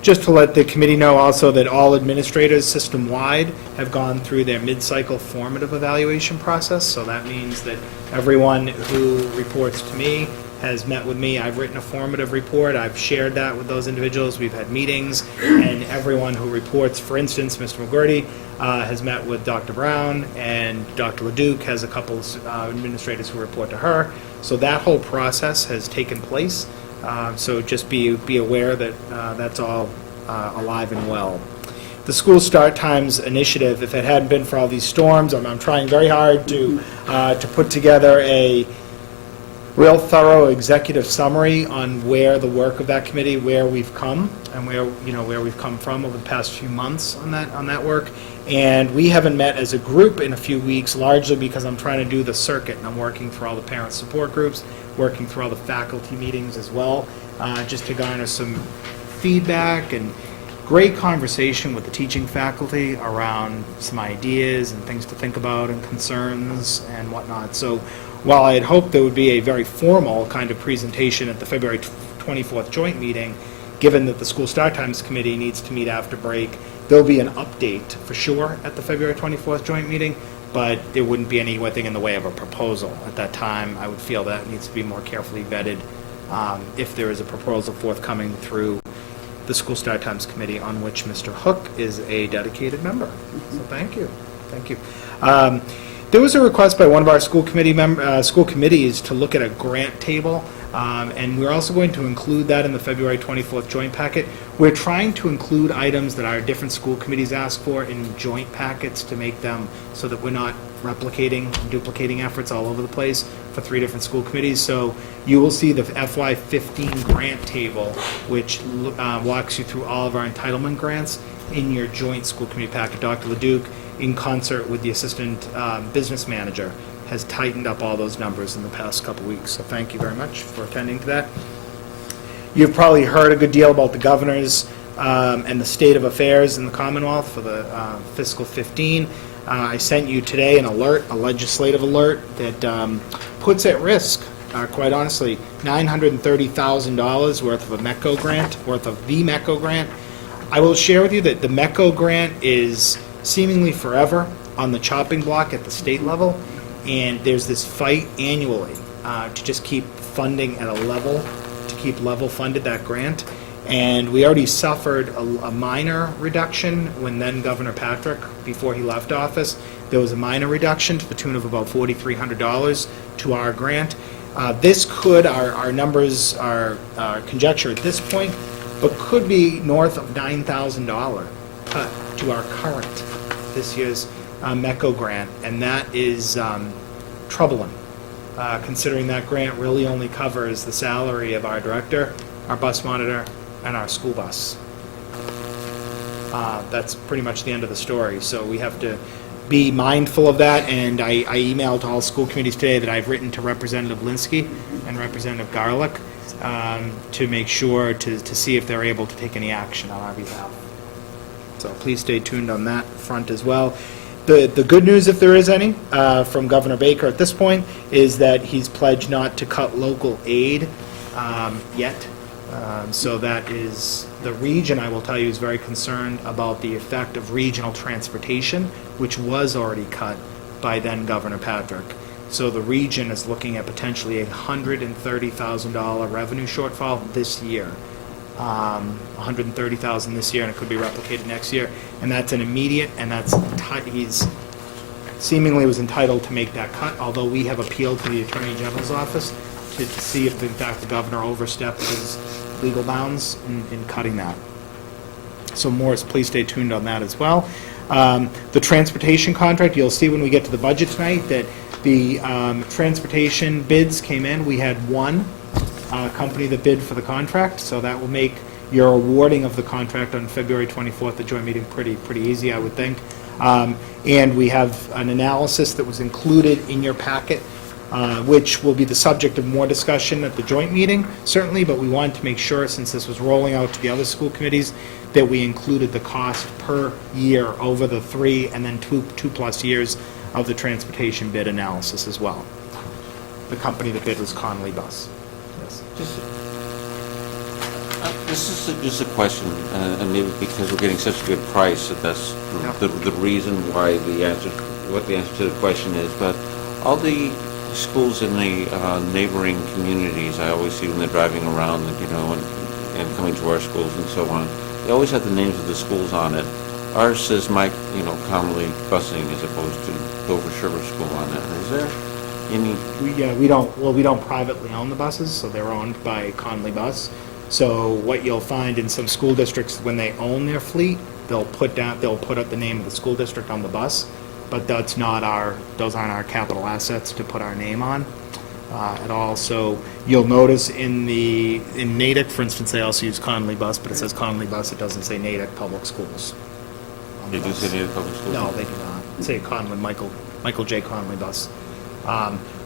Just to let the committee know also that all administrators system-wide have gone through their mid-cycle formative evaluation process. So that means that everyone who reports to me has met with me. I've written a formative report. I've shared that with those individuals. We've had meetings, and everyone who reports, for instance, Mr. McGurty has met with Dr. Brown, and Dr. Leduc has a couple administrators who report to her. So that whole process has taken place. So just be aware that that's all alive and well. The school start times initiative, if it hadn't been for all these storms, I'm trying very hard to put together a real thorough executive summary on where the work of that committee, where we've come, and where we've come from over the past few months on that work. And we haven't met as a group in a few weeks, largely because I'm trying to do the circuit, and I'm working through all the parent support groups, working through all the faculty meetings as well, just to garner some feedback and great conversation with the teaching faculty around some ideas and things to think about and concerns and whatnot. So while I had hoped there would be a very formal kind of presentation at the February 24th joint meeting, given that the School Start Times Committee needs to meet after break, there'll be an update for sure at the February 24th joint meeting, but there wouldn't be anything in the way of a proposal at that time. I would feel that needs to be more carefully vetted if there is a proposal forthcoming through the School Start Times Committee, on which Mr. Hook is a dedicated member. So thank you. Thank you. There was a request by one of our school committees to look at a grant table, and we're also going to include that in the February 24th joint packet. We're trying to include items that our different school committees ask for in joint packets to make them so that we're not duplicating efforts all over the place for 3 different school committees. So you will see the FY15 grant table, which walks you through all of our entitlement grants in your joint school committee packet. Dr. Leduc, in concert with the assistant business manager, has tightened up all those numbers in the past couple weeks. So thank you very much for attending to that. You've probably heard a good deal about the governor's and the state of affairs in the Commonwealth for the fiscal 15. I sent you today an alert, a legislative alert, that puts at risk, quite honestly, $930,000 worth of the MECO grant. I will share with you that the MECO grant is seemingly forever on the chopping block at the state level, and there's this fight annually to just keep funding at a level, to keep level funded that grant. And we already suffered a minor reduction when then Governor Patrick, before he left office, there was a minor reduction to the tune of about $4,300 to our grant. This could, our numbers are conjecture at this point, but could be north of $9,000 cut to our current, this year's MECO grant, and that is troubling, considering that grant really only covers the salary of our director, our bus monitor, and our school bus. That's pretty much the end of the story. So we have to be mindful of that, and I emailed all school committees today that I've written to Representative Linsky and Representative Garlick to make sure to see if they're able to take any action on our behalf. So please stay tuned on that front as well. The good news, if there is any, from Governor Baker at this point, is that he's pledged not to cut local aid yet. So that is, the region, I will tell you, is very concerned about the effect of regional transportation, which was already cut by then Governor Patrick. So the region is looking at potentially a $130,000 revenue shortfall this year. $130,000 this year, and it could be replicated next year. And that's an immediate, and he's seemingly was entitled to make that cut, although we have appealed to the Attorney General's office to see if, in fact, the governor overstepped his legal bounds in cutting that. So Morris, please stay tuned on that as well. The transportation contract, you'll see when we get to the budget tonight that the transportation bids came in. We had one company that bid for the contract, so that will make your awarding of the contract on February 24th, the joint meeting, pretty easy, I would think. And we have an analysis that was included in your packet, which will be the subject of more discussion at the joint meeting, certainly, but we wanted to make sure, since this was rolling out to the other school committees, that we included the cost per year over the 3 and then 2+ years of the transportation bid analysis as well. The company that bid was Conley Bus. Yes. This is just a question, and maybe because we're getting such a good price, that's the reason why what the answer to the question is. But all the schools in the neighboring communities, I always see when they're driving around, and coming to our schools and so on, they always have the names of the schools on it. Ours says Conley Busing as opposed to Dover Sherborn School on it. Is there any? We don't privately own the buses, so they're owned by Conley Bus. So what you'll find in some school districts, when they own their fleet, they'll put up the name of the school district on the bus, but those aren't our capital assets to put our name on at all. So you'll notice in Natick, for instance, they also use Conley Bus, but it says Conley Bus. It doesn't say Natick Public Schools. They do say Natick Public Schools? No, they do not. They say Conley, Michael J. Conley Bus.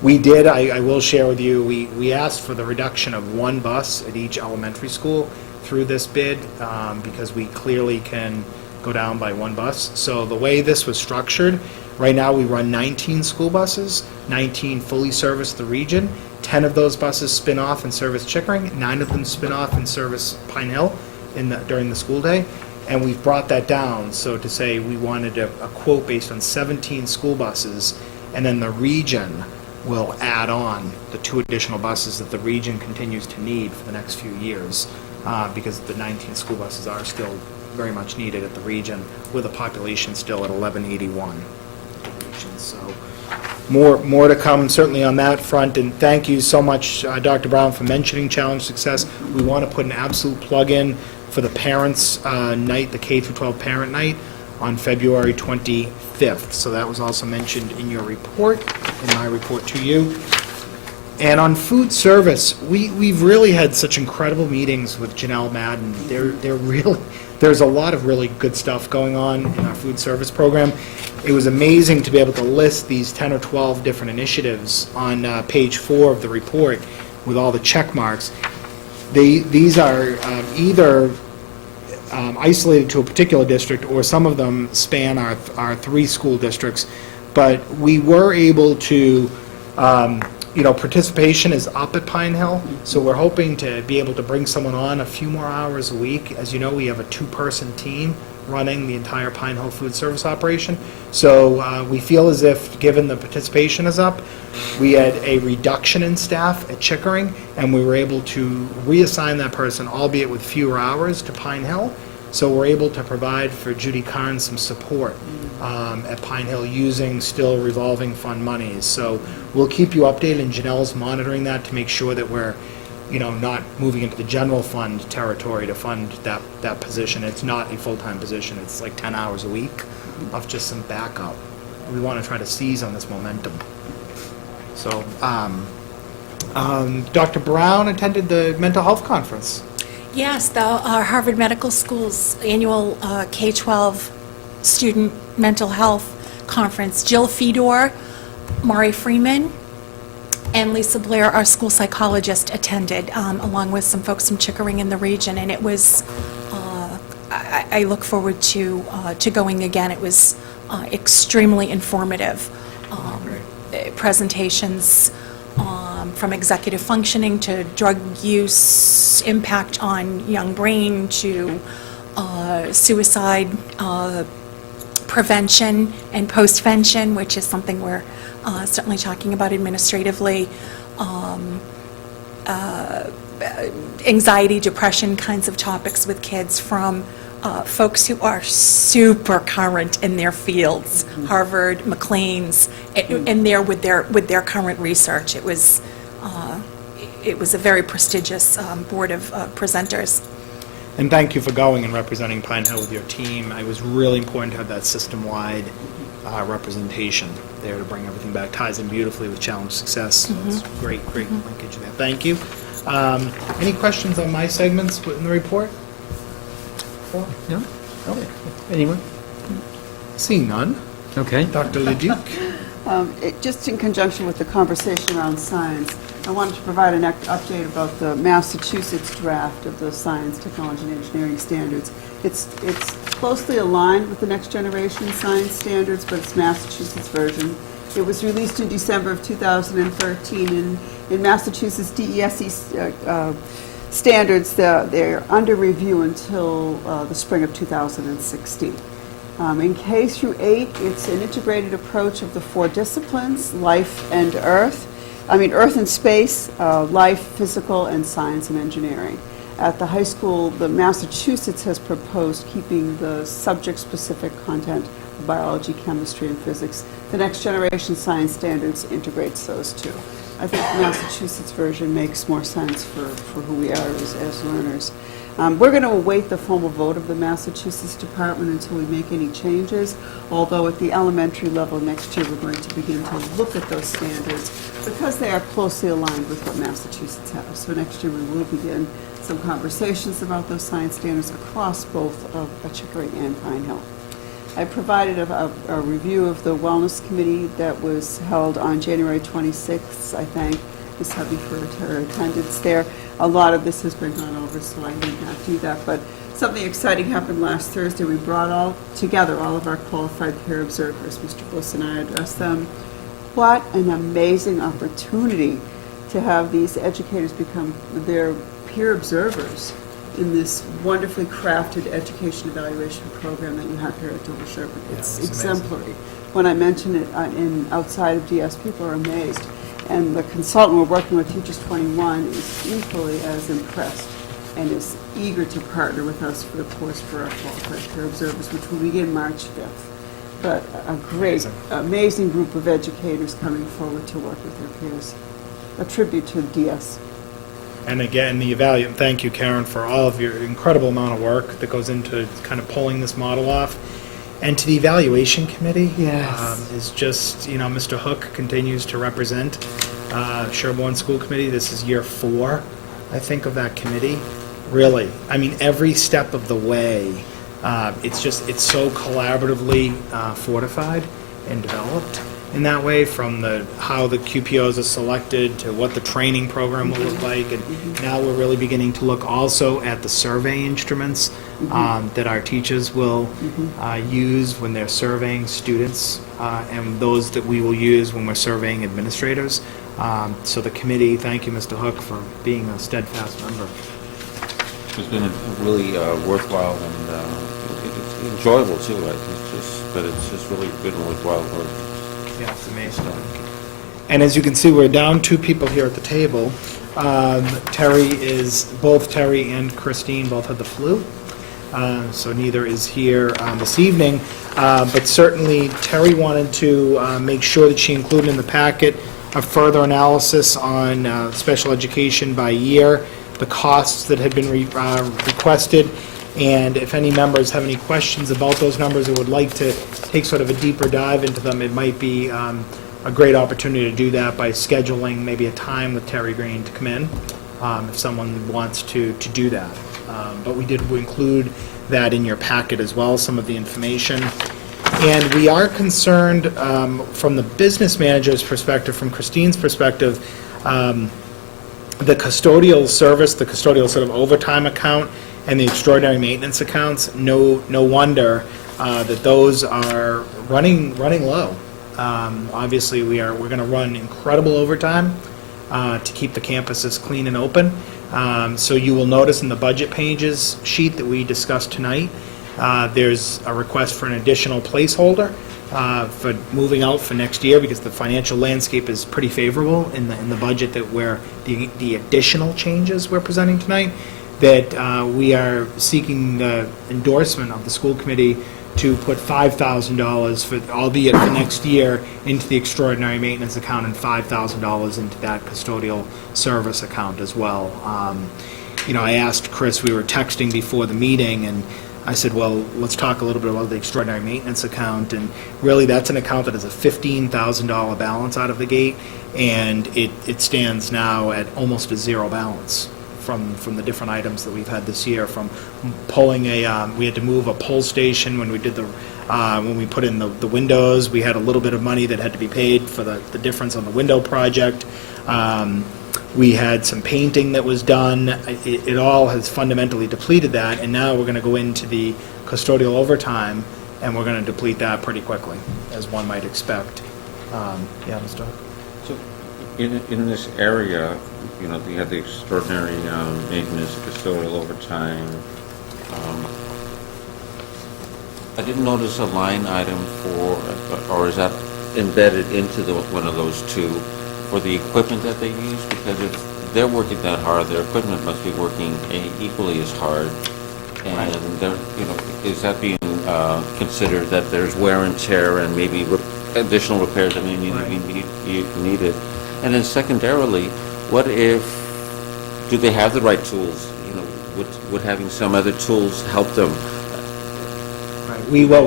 We did, I will share with you, we asked for the reduction of one bus at each elementary school through this bid because we clearly can go down by one bus. So the way this was structured, right now we run 19 school buses, 19 fully service the region, 10 of those buses spin off and service Chickering, 9 of them spin off and service Pine Hill during the school day. And we've brought that down, so to say we wanted a quote based on 17 school buses, and then the region will add on the 2 additional buses that the region continues to need for the next few years, because the 19 school buses are still very much needed at the region, with a population still at 1181. evaluations. So more to come certainly on that front, and thank you so much, Dr. Brown, for mentioning Challenge Success. We want to put an absolute plug in for the parents' night, the K-12 parent night, on February 25th. So that was also mentioned in your report, in my report to you. And on food service, we've really had such incredible meetings with Janelle Madden. There's a lot of really good stuff going on in our food service program. It was amazing to be able to list these 10 or 12 different initiatives on page 4 of the report with all the check marks. These are either isolated to a particular district, or some of them span our 3 school districts. But we were able to, participation is up at Pine Hill, so we're hoping to be able to bring someone on a few more hours a week. As you know, we have a 2-person team running the entire Pine Hill food service operation. So we feel as if, given the participation is up, we had a reduction in staff at Chickering, and we were able to reassign that person, albeit with fewer hours, to Pine Hill. So we're able to provide for Judy Carnes some support at Pine Hill using still revolving fund monies. So we'll keep you updated, and Janelle's monitoring that to make sure that we're not moving into the general fund territory to fund that position. It's not a full-time position. It's like 10 hours a week of just some backup. We want to try to seize on this momentum. So, Dr. Brown attended the mental health conference. Yes, the Harvard Medical School's annual K-12 student mental health conference. Jill Fedor, Mari Freeman, and Lisa Blair, our school psychologist, attended, along with some folks from Chickering in the region, and it was, I look forward to going again. It was extremely informative. Presentations from executive functioning to drug use, impact on young brain, to suicide prevention and postvention, which is something we're certainly talking about administratively, anxiety, depression kinds of topics with kids from folks who are super current in their fields, Harvard, McLean's, and there with their current research. It was a very prestigious board of presenters. And thank you for going and representing Pine Hill with your team. It was really important to have that system-wide representation there to bring everything back. Ties in beautifully with Challenge Success. So it's great linkage there. Thank you. Any questions on my segments in the report? No? Okay. Anyone? Seeing none. Okay. Dr. Leduc. Just in conjunction with the conversation around science, I wanted to provide an update about the Massachusetts draft of the Science, Technology, and Engineering Standards. It's closely aligned with the next generation science standards, but it's Massachusetts version. It was released in December of 2013, and in Massachusetts DESE standards, they're under review until the spring of 2016. In K through 8, it's an integrated approach of the 4 disciplines: life and earth, earth and space, life, physical, and science and engineering. At the high school, the Massachusetts has proposed keeping the subject-specific content of biology, chemistry, and physics. The next generation science standards integrates those two. I think the Massachusetts version makes more sense for who we are as learners. We're going to await the formal vote of the Massachusetts Department until we make any changes, although at the elementary level next year we're going to begin to look at those standards because they are closely aligned with what Massachusetts has. So next year we will begin some conversations about those science standards across both of Chickering and Pine Hill. I provided a review of the Wellness Committee that was held on January 26th. I thank Ms. Hubby for her attendance there. A lot of this has been gone over, so I need not do that. But something exciting happened last Thursday. We brought together all of our qualified peer observers. Mr. Bliss and I addressed them. What an amazing opportunity to have these educators become their peer observers in this wonderfully crafted education evaluation program that you have here at Dover Sherborn. It's exemplary. When I mention it outside of DS, people are amazed. And the consultant we're working with, Teachers 21, is equally as impressed and is eager to partner with us for the course for our qualified peer observers, which will begin March 5th. but a great, amazing group of educators coming forward to work with their peers. A tribute to DS. And again, thank you, Karen, for all of your incredible amount of work that goes into kind of pulling this model off. And to the evaluation committee, is just, Mr. Hook continues to represent Sherborn School Committee. This is year 4, I think, of that committee. Really, I mean, every step of the way, it's so collaboratively fortified and developed in that way, from how the QPOs are selected to what the training program will look like. And now we're really beginning to look also at the survey instruments that our teachers will use when they're surveying students, and those that we will use when we're surveying administrators. So the committee, thank you, Mr. Hook, for being a steadfast member. It's been really worthwhile and enjoyable too. It's just really good and worthwhile work. Yeah, it's amazing. And as you can see, we're down 2 people here at the table. Terry and Christine both had the flu, so neither is here this evening. But certainly, Terry wanted to make sure that she included in the packet a further analysis on special education by year, the costs that had been requested, and if any members have any questions about those numbers or would like to take sort of a deeper dive into them, it might be a great opportunity to do that by scheduling maybe a time with Terry Green to come in, if someone wants to do that. But we did include that in your packet as well, some of the information. And we are concerned from the business manager's perspective, from Christine's perspective, the custodial service, the custodial sort of overtime account, and the extraordinary maintenance accounts, no wonder that those are running low. Obviously, we're going to run incredible overtime to keep the campuses clean and open. So you will notice in the budget pages sheet that we discussed tonight, there's a request for an additional placeholder for moving out for next year, because the financial landscape is pretty favorable in the budget that the additional changes we're presenting tonight, that we are seeking the endorsement of the school committee to put $5,000 for, albeit for next year, into the extraordinary maintenance account, and $5,000 into that custodial service account as well. I asked Chris, we were texting before the meeting, and I said, well, let's talk a little bit about the extraordinary maintenance account, and really that's an account that has a $15,000 balance out of the gate, and it stands now at almost a zero balance from the different items that we've had this year, from pulling we had to move a pull station when we did when we put in the windows. We had a little bit of money that had to be paid for the difference on the window project. We had some painting that was done. It all has fundamentally depleted that, and now we're going to go into the custodial overtime, and we're going to deplete that pretty quickly, as one might expect. Mr. So, in this area, you have the extraordinary maintenance, custodial overtime. I didn't notice a line item or is that embedded into one of those two, for the equipment that they use? Because if they're working that hard, their equipment must be working equally as hard. And is that being considered, that there's wear and tear and maybe additional repairs that may be needed? And then secondarily, what do they have the right tools? Would having some other tools help them?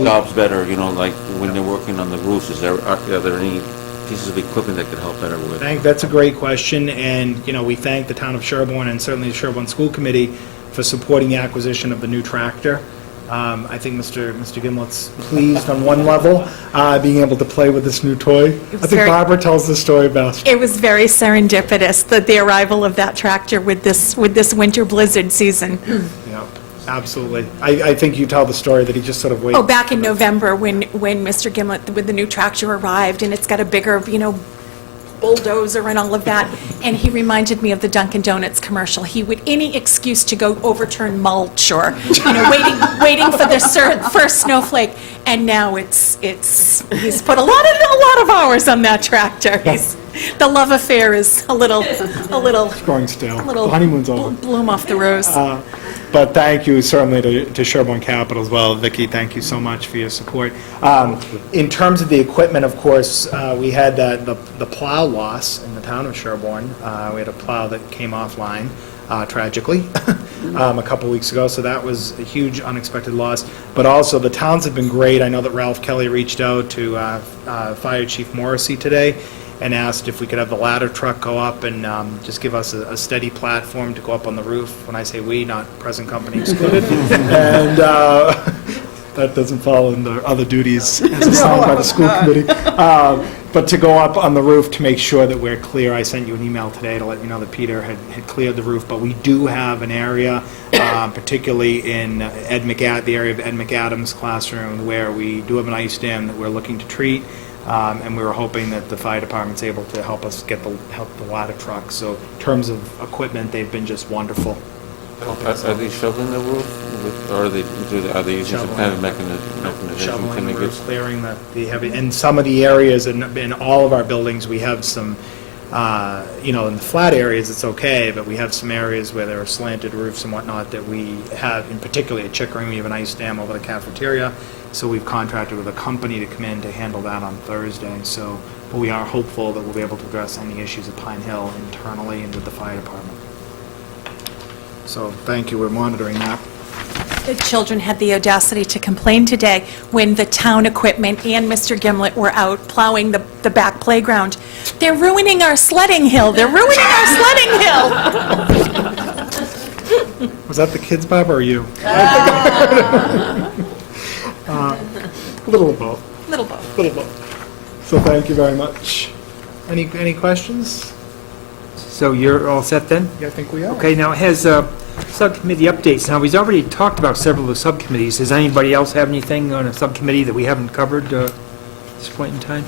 Jobs better, like when they're working on the roofs, are there any pieces of equipment that could help better with? That's a great question, and we thank the town of Sherborn and certainly the Sherborn School Committee for supporting the acquisition of the new tractor. I think Mr. Gimlet's pleased on one level, being able to play with this new toy. I think Barbara tells the story best. It was very serendipitous, the arrival of that tractor with this winter blizzard season. Yeah, absolutely. I think you tell the story that he just sort of waited. Oh, back in November when Mr. Gimlet with the new tractor arrived, and it's got a bigger, bulldozer and all of that, and he reminded me of the Dunkin' Donuts commercial. He would any excuse to go overturn mulch or waiting for the first snowflake, and now he's put a lot of hours on that tractor. He's The love affair is a little, Growing stale. little The honeymoon's over. bloom off the rose. But thank you certainly to Sherborn Capital as well. Vicki, thank you so much for your support. In terms of the equipment, of course, we had the plow loss in the town of Sherborn. We had a plow that came offline, tragically, a couple weeks ago, so that was a huge unexpected loss. But also, the towns have been great. I know that Ralph Kelly reached out to Fire Chief Morrissey today and asked if we could have the ladder truck go up and just give us a steady platform to go up on the roof. When I say we, not present company excluded. And that doesn't fall under other duties as assigned by the school committee. But to go up on the roof to make sure that we're clear, I sent you an email today to let you know that Peter had cleared the roof. But we do have an area, particularly in the area of Ed McAdams' classroom, where we do have an ice dam that we're looking to treat. And we were hoping that the fire department's able to help us help the ladder truck. So in terms of equipment, they've been just wonderful. Are they shoveling the roof, or are they using some kind of mechanism? Shoveling the roof, clearing the heavy, in some of the areas, in all of our buildings, we have some, in the flat areas, it's okay, but we have some areas where there are slanted roofs and whatnot that we have, in particular at Chickering, we have an ice dam over the cafeteria. So we've contracted with a company to come in to handle that on Thursday. So, but we are hopeful that we'll be able to address any issues at Pine Hill internally and with the fire department. So thank you, we're monitoring that. The children had the audacity to complain today when the town equipment and Mr. Gimlet were out plowing the back playground. They're ruining our sledding hill. They're ruining our sledding hill. Was that the kids, Bob, or you? Little of both. Little both. Little both. So thank you very much. Any questions? So you're all set then? Yeah, I think we are. Okay, now it has subcommittee updates. Now, we've already talked about several of the subcommittees. Does anybody else have anything on a subcommittee that we haven't covered at this point in time?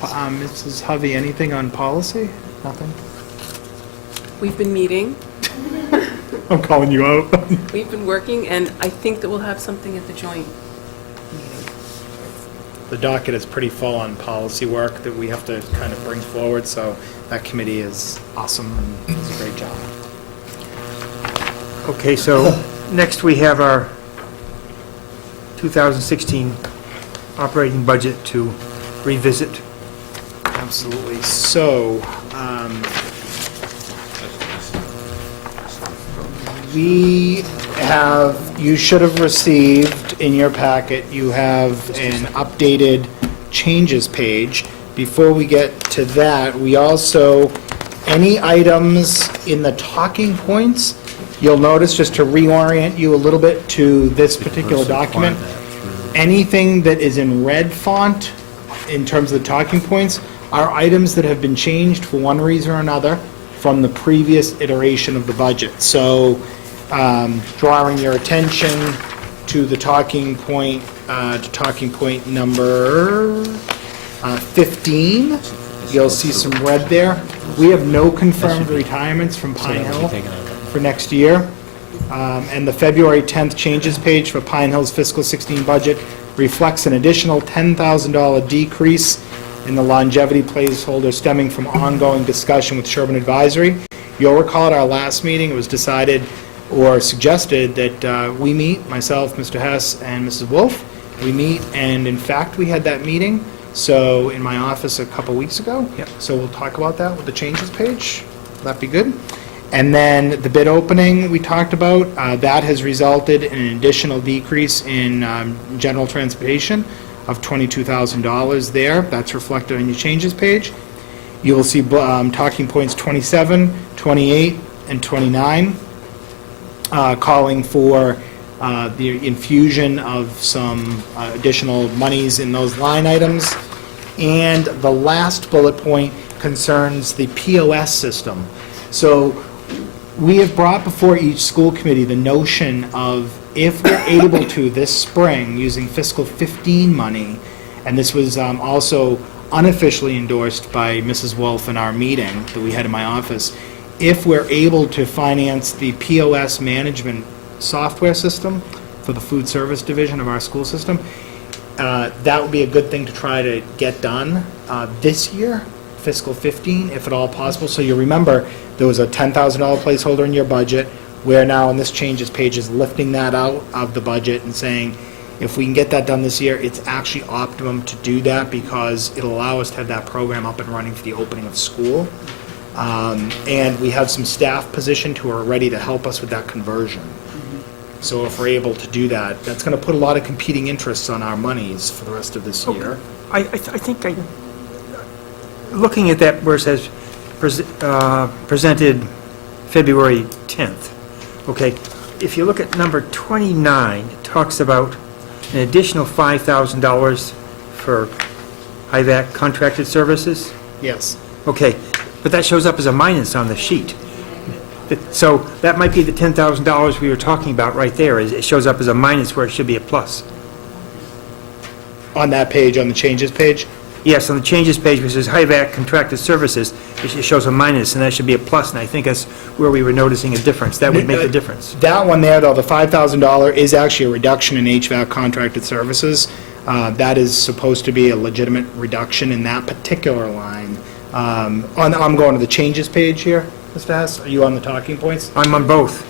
Mrs. Hovey, anything on policy? Nothing? We've been meeting, I'm calling you out. we've been working, and I think that we'll have something at the joint meeting. The docket is pretty full on policy work that we have to kind of bring forward, so that committee is awesome and does a great job. Okay, so next we have our 2016 operating budget to revisit. Absolutely. So, you should have received in your packet, you have an updated changes page. Before we get to that, we also, any items in the talking points, you'll notice, just to reorient you a little bit to this particular document, anything that is in red font in terms of the talking points are items that have been changed for one reason or another from the previous iteration of the budget. So, drawing your attention to the talking point number 15. You'll see some red there. We have no confirmed retirements from Pine Hill for next year. And the February 10th changes page for Pine Hill's fiscal 16 budget reflects an additional $10,000 decrease in the longevity placeholder stemming from ongoing discussion with Sherborn Advisory. You'll recall at our last meeting, it was decided or suggested that we meet, myself, Mr. Hess, and Mrs. Wolf. We meet, and in fact, we had that meeting, so in my office a couple weeks ago. Yep. So we'll talk about that with the changes page. Will that be good? And then the bid opening we talked about, that has resulted in an additional decrease in general transportation of $22,000 there. That's reflected on your changes page. You will see talking points 27, 28, and 29, calling for the infusion of some additional monies in those line items. And the last bullet point concerns the POS system. So we have brought before each school committee the notion of, if we're able to this spring, using fiscal 15 money, and this was also unofficially endorsed by Mrs. Wolf in our meeting that we had in my office, if we're able to finance the POS management software system for the food service division of our school system, That would be a good thing to try to get done this year, fiscal 15, if at all possible. So you remember, there was a $10,000 placeholder in your budget. We're now, in this changes page, is lifting that out of the budget and saying, if we can get that done this year, it's actually optimum to do that because it'll allow us to have that program up and running for the opening of school. And we have some staff positioned who are ready to help us with that conversion. So if we're able to do that, that's going to put a lot of competing interests on our monies for the rest of this year. I think looking at that where it says presented February 10th, okay, if you look at number 29, it talks about an additional $5,000 for IVAC contracted services. Yes. Okay, but that shows up as a minus on the sheet. So that might be the $10,000 we were talking about right there. It shows up as a minus where it should be a plus. On that page, on the changes page? Yes, on the changes page, which says HIVAC contracted services, it shows a minus, and that should be a plus, and I think that's where we were noticing a difference. That would make the difference. That one there, though, the $5,000 is actually a reduction in HVAC contracted services. That is supposed to be a legitimate reduction in that particular line. I'm going to the changes page here, Mr. Hess. Are you on the talking points? I'm on both.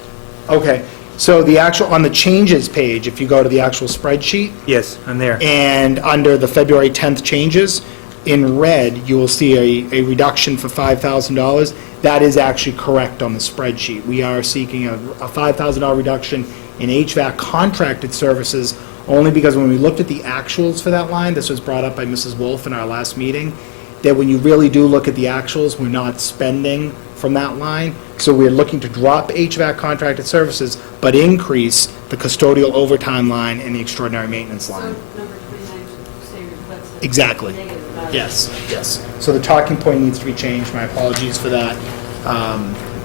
Okay. So the actual, on the changes page, if you go to the actual spreadsheet, Yes, I'm there. and under the February 10th changes, in red, you will see a reduction for $5,000. That is actually correct on the spreadsheet. We are seeking a $5,000 reduction in HVAC contracted services, only because when we looked at the actuals for that line, this was brought up by Mrs. Wolf in our last meeting, that when you really do look at the actuals, we're not spending from that line. So we're looking to drop HVAC contracted services, but increase the custodial overtime line and the extraordinary maintenance line. Number 29 should say reflects the Exactly. negative value. Yes. So the talking point needs to be changed. My apologies for that.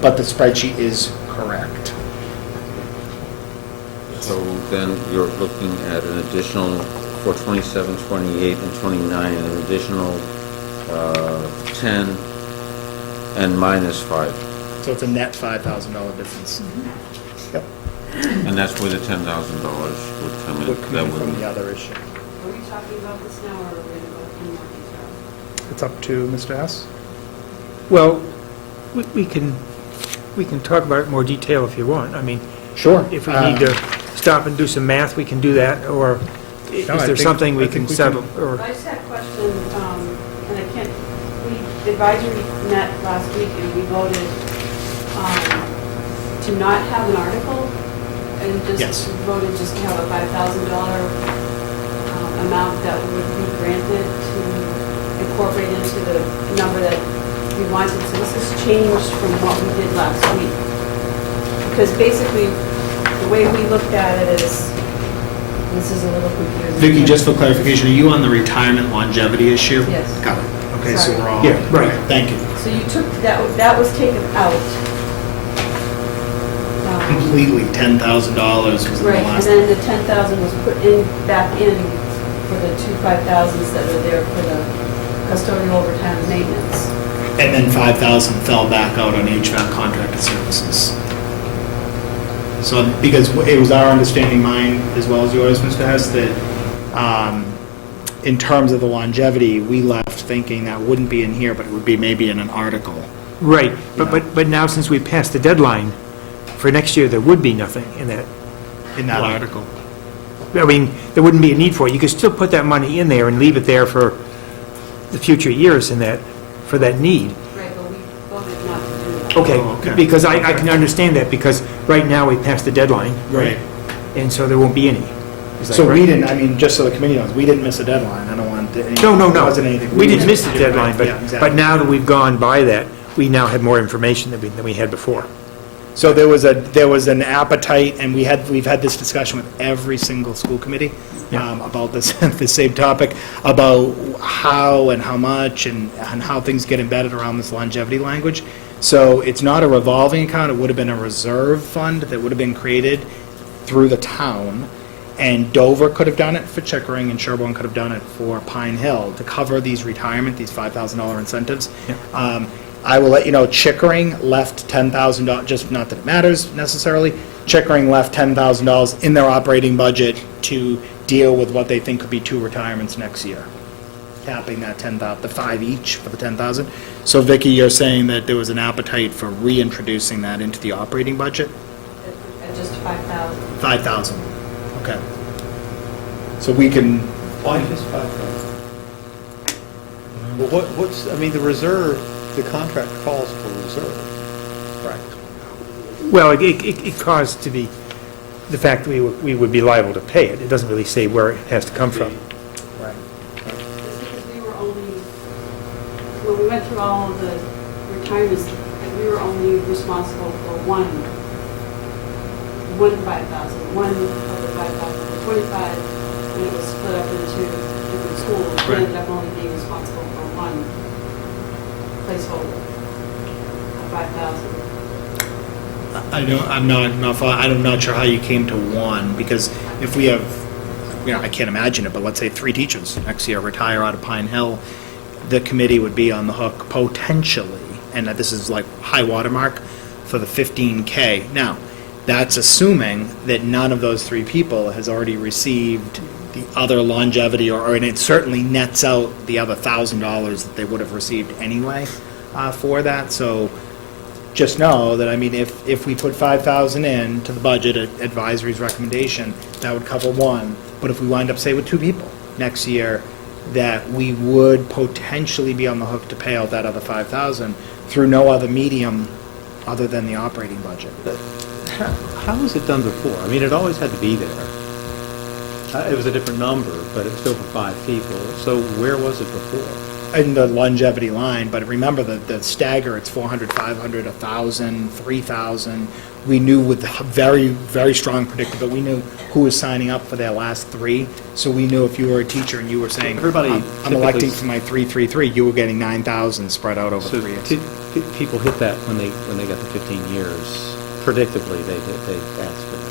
But the spreadsheet is correct. So then you're looking at an additional, for 27, 28, and 29, an additional 10 and minus 5. So it's a net $5,000 difference. Yep. And that's where the $10,000 would come in. Would come That in would from be- the other issue. Are we talking about this now, or are we going to go in more detail? It's up to Mr. Hess. Well, we can talk about it in more detail if you want. I mean, Sure. if we need to stop and do some math, we can do that, or is No, I there think- something we I can think we settle? can- Or I just had a question, and I can't, the advisory met last week and we voted to not have an article and Yes. voted just to have a $5,000 amount that would be granted to incorporate into the number that we wanted. So this has changed from what we did last week. Because basically, the way we looked at it is, this is a little confusing. Vicki, just for clarification, are you on the retirement longevity issue? Yes. Got it. Okay, so Sorry. we're all. Yeah, right. Okay, thank you. So you took, that was taken out. Completely $10,000 was in the Right, and last. then the 10,000 was put in, back in for the two 5,000s that were there for the custodial overtime and maintenance. And then 5,000 fell back out on HVAC contracted services. So, because it was our understanding, mine as well as yours, Mr. Hess, that in terms of the longevity, we left thinking that wouldn't be in here, but it would be maybe in an article. Right, but now since we passed the deadline, for next year, there would be nothing in that. In that Right. article. I mean, there wouldn't be a need for it. You could still put that money in there and leave it there for the future years in that, for that need. Right, but we voted not to do that. Okay, Oh, okay. because I can understand that, because right now we passed the deadline. Right. And so there won't be any. Is that So we correct? didn't, I mean, just so the committee knows, we didn't miss a deadline. I don't want to. No. It wasn't anything. We didn't miss the deadline, Yeah, exactly. but now that we've gone by that, we now have more information than we had before. So there was an appetite, and we've had this discussion with every single school committee about this same topic, about how and how much and how things get embedded around this longevity language. So it's not a revolving account, it would have been a reserve fund that would have been created through the town, and Dover could have done it for Chickering, and Sherborn could have done it for Pine Hill to cover these retirement, these $5,000 incentives. I will let you know, Chickering left $10,000, just not that it matters necessarily, Chickering left $10,000 in their operating budget to deal with what they think could be 2 retirements next year, capping that 10,000, the 5 each for the 10,000. So Vicki, you're saying that there was an appetite for reintroducing that into the operating budget? At just 5,000. 5,000, okay. So we can, Why just 5,000? Well, what's, I mean, the reserve, the contract calls for reserve. correct. Well, it caused to be the fact that we would be liable to pay it. It doesn't really say where it has to come from. Right. It's because we were only, when we went through all of the retirements, we were only responsible for one 5,000, one of the 5,000 for 25, and it was split up into different schools. We Right. ended up only being responsible for one placeholder of 5,000. I'm not sure how you came to 1, because if we have, I can't imagine it, but let's say 3 teachers next year retire out of Pine Hill, the committee would be on the hook potentially, and this is like high watermark, for the 15K. Now, that's assuming that none of those 3 people has already received the other longevity, and it certainly nets out the other $1,000 that they would have received anyway for that. So just know that, if we put 5,000 in to the budget at advisory's recommendation, that would cover 1. But if we wind up, say, with 2 people next year, that we would potentially be on the hook to pay out that other 5,000 through no other medium other than the operating budget. How was it done before? I mean, it always had to be there. It was a different number, but it was still for 5 people. So where was it before? In the longevity line, but remember the stagger, it's 400, 500, 1,000, 3,000. We knew with very, very strong predictability, we knew who was signing up for their last 3. So we knew if you were a teacher and you were saying, Everybody I'm electing typically- for my 333, you were getting 9,000 spread out over So 3 years. people hit that when they got to 15 years. Predictably, they asked for that.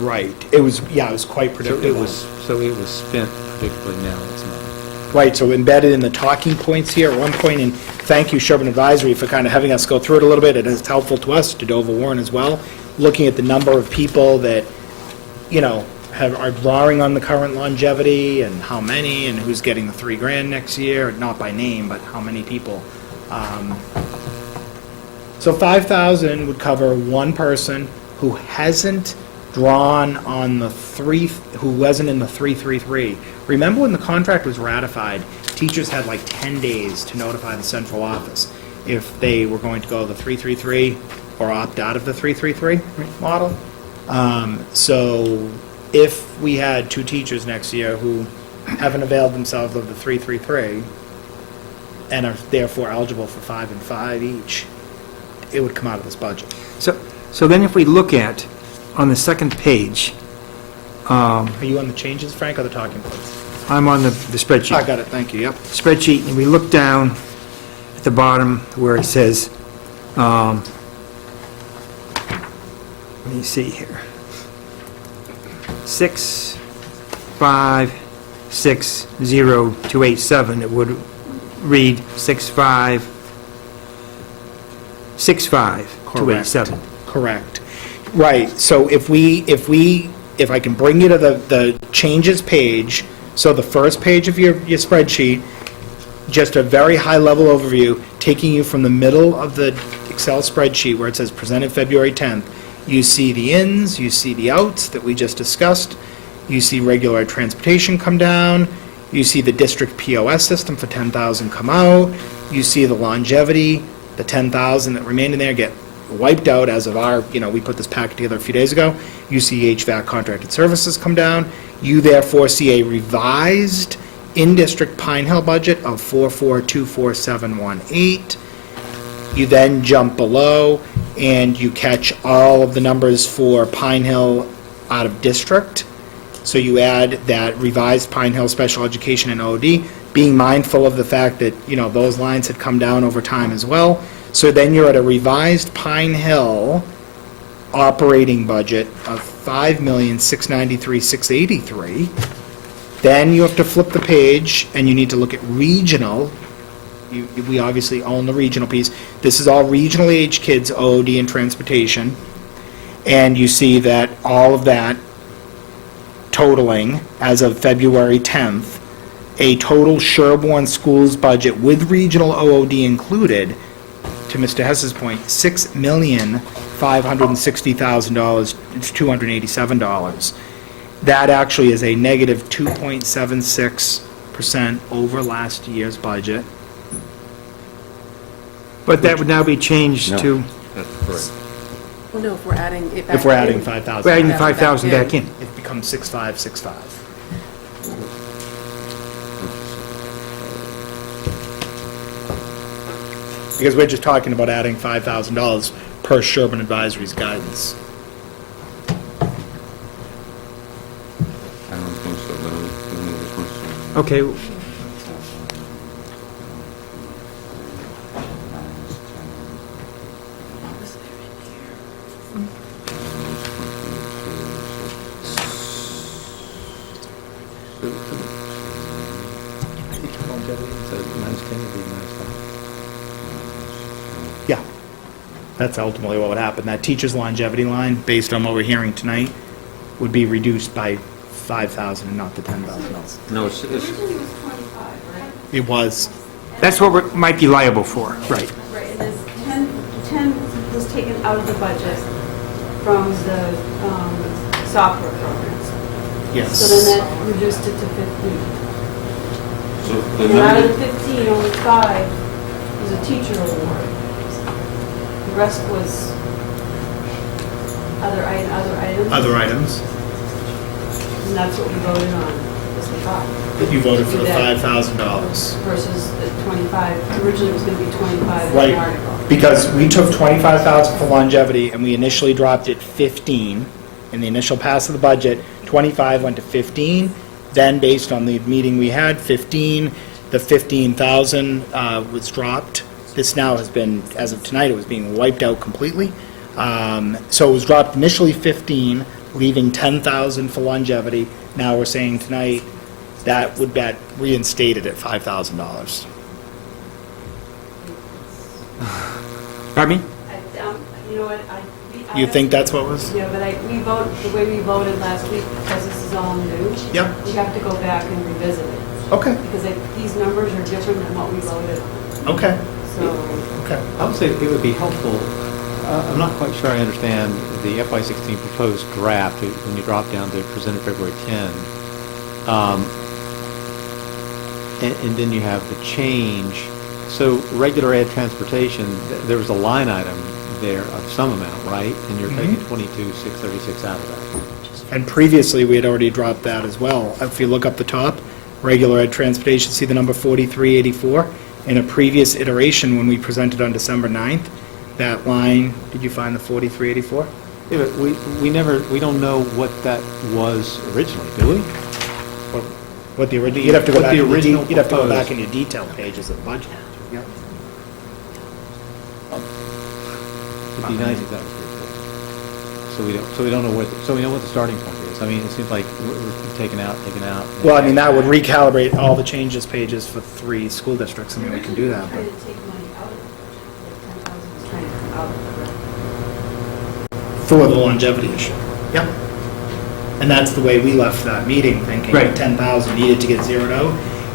Right. It was quite predictable. So it was spent predictably. Now it's not. Right, so embedded in the talking points here, at one point, and thank you, Sherborn Advisory, for kind of having us go through it a little bit. It is helpful to us, to Dover Warren as well, looking at the number of people that, are drawing on the current longevity, and how many, and who's getting the $3,000 next year, not by name, but how many people. So 5,000 would cover 1 person who hasn't drawn on the who wasn't in the 333. Remember when the contract was ratified, teachers had like 10 days to notify the central office if they were going to go the 333 or opt out of the 333 model. So if we had 2 teachers next year who haven't availed themselves of the 333 and are therefore eligible for 5 and 5 each, it would come out of this budget. So then if we look at, on the second page, Are you on the changes, Frank, or the talking points? I'm on the I spreadsheet. got it, thank you, yep. Spreadsheet, and we look down at the bottom where it says, let me see here. 6560287, it would read 6565287. Correct. Right, so if I can bring you to the changes page, so the first page of your spreadsheet, just a very high-level overview, taking you from the middle of the Excel spreadsheet where it says presented February 10th. You see the ins, you see the outs that we just discussed, you see regular transportation come down, you see the district POS system for 10,000 come out, you see the longevity, the 10,000 that remain in there get wiped out as of our, we put this packet together a few days ago. You see HVAC contracted services come down. You therefore see a revised in-district Pine Hill budget of 4424718. You then jump below and you catch all of the numbers for Pine Hill out of district. So you add that revised Pine Hill special education and OD, being mindful of the fact that, those lines had come down over time as well. So then you're at a revised Pine Hill operating budget of $5,693,683. Then you have to flip the page and you need to look at regional. We obviously own the regional piece. This is all regional age kids, OD and transportation. And you see that all of that totaling, as of February 10th, a total Sherborn Schools budget with regional OOD included, to Mr. Hess's point, $6,560,000 to $287. That actually is a negative 2.76% over last year's budget. But that would now be changed to, That's correct. Well, no, if we're adding it back If we're adding in. 5,000. we're adding 5,000 back in. It becomes 6,565. Because we're just talking about adding $5,000 per Sherburne Advisory's guidance. I don't think so, but we need this much. Okay, Yeah. That's ultimately what would happen. That teacher's longevity line, based on what we're hearing tonight, would be reduced by 5,000 and not the 10,000. No, it's, Originally it was 25, right? It was. that's what we might be liable for. Right. Right, and there's 10 was taken out of the budget from the software programs. Yes. So then that reduced it to 15. so the And out of number, the 15, only 5 was a teacher award. The rest was other items. Other items. And that's what we voted on, was the 5. You voted for the That $5,000. Versus the 25, originally it was going to be 25 in the Right, article. because we took 25,000 for longevity, and we initially dropped it 15 in the initial pass of the budget. 25 went to 15, then based on the meeting we had, 15, the 15,000 was dropped. This now has been, as of tonight, it was being wiped out completely. So it was dropped initially 15, leaving 10,000 for longevity. Now we're saying tonight that would get reinstated at $5,000. Pardon me? You know what, You think that's what was? Yeah, but we vote, the way we voted last week, because this is all new. Yep. We have to go back and revisit it. Okay, Because these numbers are different than what we voted on. okay, So, okay. I would say it would be helpful, I'm not quite sure I understand the FY16 proposed draft when you drop down to presented February 10. And then you have the change. So regular ed transportation, there was a line item there of some amount, right? And you're taking 22,636 out of that. And previously, we had already dropped that as well. If you look up the top, regular ed transportation, see the number 4384? In a previous iteration, when we presented on December 9th, that line, did you find the 4384? Yeah, but we don't know what that was originally, do we? What the original, you'd have to go What back, the in your original you'd have to go proposed. back in your detail pages of the budget. Yeah. It'd be nice if that was replaced. So we don't know so we know what the starting point is. I mean, it seems like we're taken out. Well, I mean, that would recalibrate all the changes pages for 3 school districts. I mean, we can do that, but. trying to take money out of it. Like 10,000 is trying to come out of it. For the longevity issue. Yep. And that's the way we left that meeting, thinking Right. 10,000 needed to get zeroed out,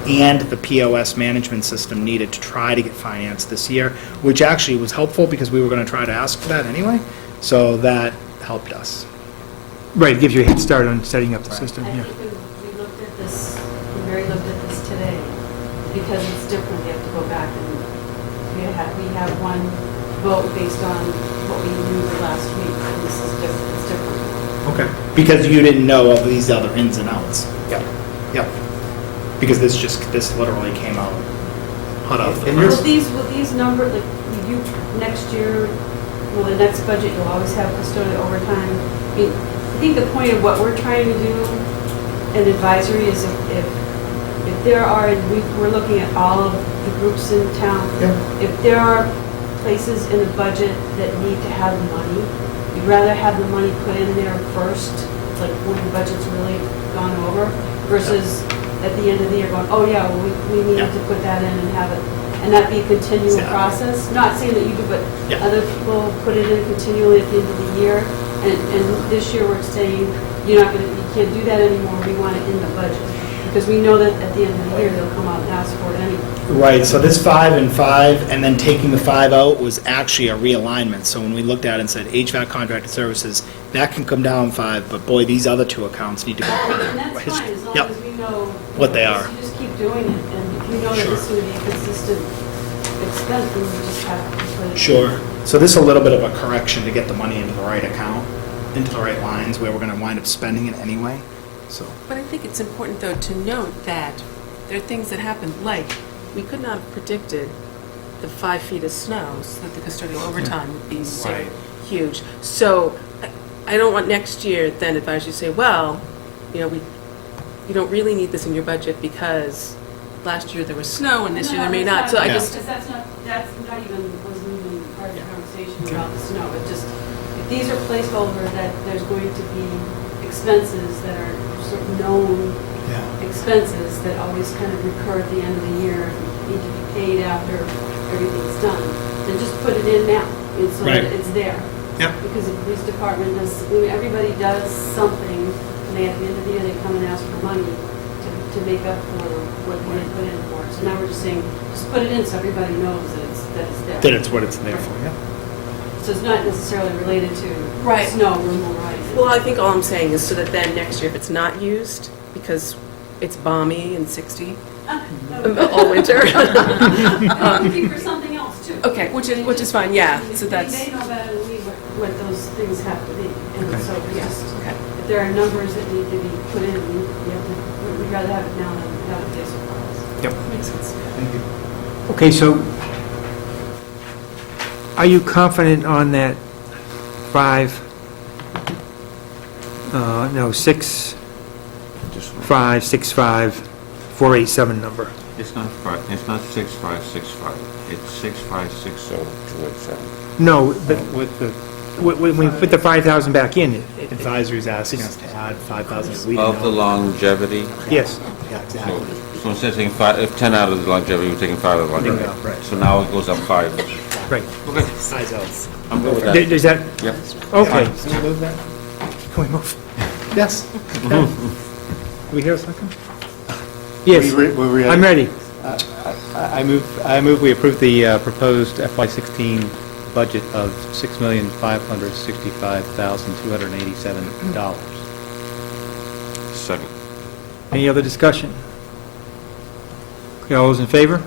and the POS management system needed to try to get financed this year, which actually was helpful because we were going to try to ask for that anyway, so that helped us. Right, it gives you a head start on setting up the system, I yeah. think we looked at this, Mary looked at this today, because it's different, we have to go back and we have one vote based on what we knew the last week, and this is different, it's different. Okay. Because you didn't know of these other ins and outs. Yep. Yep. Because this literally came out hot off the And press. Will these numbers, like, you, next year, well, the next budget, you'll always have custodial overtime. I mean, I think the point of what we're trying to do in advisory is if there are, and we're looking at all of the groups in town, if there are places in the budget that need to have money, you'd rather have the money put in there first, like when the budget's really gone over, versus at the end of the year going, oh yeah, well, we need to put that in and have it, and that be a continual Exactly. process. Not saying that you do, but Yeah. other people put it in continually at the end of the year, and this year we're saying, you're not gonna, you can't do that anymore, we want it in the budget. Because we know that at the end of the year, they'll come out and ask for it anyway. Right, so this 5 and 5, and then taking the 5 out was actually a realignment. So when we looked at it and said HVAC contracted services, that can come down 5, but boy, these other 2 accounts need to go. And that's fine, as long Yep. as we know. What they are. You just keep doing it, and if you know that this is going to be a consistent expense, then you just have to put it. Sure. So this is a little bit of a correction to get the money into the right account, into the right lines where we're going to wind up spending it anyway, so. But I think it's important, though, to note that there are things that happen, like, we could not have predicted the 5 feet of snow, so that the custodial overtime would be so Right. huge. So I don't want next year then advisors to say, well, you know, you don't really need this in your budget because last year there was snow and this year there may not. So I Yeah. just, Because that's not even, wasn't even part of the conversation about the snow. It just, if these are placeholder, that there's going to be expenses that are sort of known expenses that always kind of recur at the end of the year, and need to be paid after everything's done, then just put it in now, and so that Right. it's there. Yep. Because the police department does, I mean, everybody does something, and they, at the end of the year, they come and ask for money to make up for what they put in for it. So now we're just saying, just put it in so everybody knows that it's there. That it's what it's there for, yeah. So it's not necessarily related to Right. snow removal, right? well, I think all I'm saying is so that then next year, if it's not used, because it's balmy and 60 all winter. It could be for something else too. Okay, which is fine, yeah. So that's, They know better than we what those things have to be. And Okay. so we just, okay. if there are numbers that need to be put in, we'd rather have it now than have it be a surprise. Yep. Makes sense. Thank you. Okay, so are you confident on that 6,565,487 number? It's not 6,565. It's 6,560,287. No, but With the when we put the 5,000 back in, advisory's asking us to add 5,000. We Of didn't the know. longevity, yes. Yeah, so exactly. so instead of taking 5, if 10 out of the longevity, you're taking 5 out of the longevity. Bingo, right. So now it goes up 5. Right. Okay, Size out. I'm good with that. Does that, Yep. okay. Can we move that? Can we move? Yes. Are we here a second? Yes, I'm ready. I move we approve the proposed FY16 budget of $6,565,287. Second. Any other discussion? Okay, all those in favor?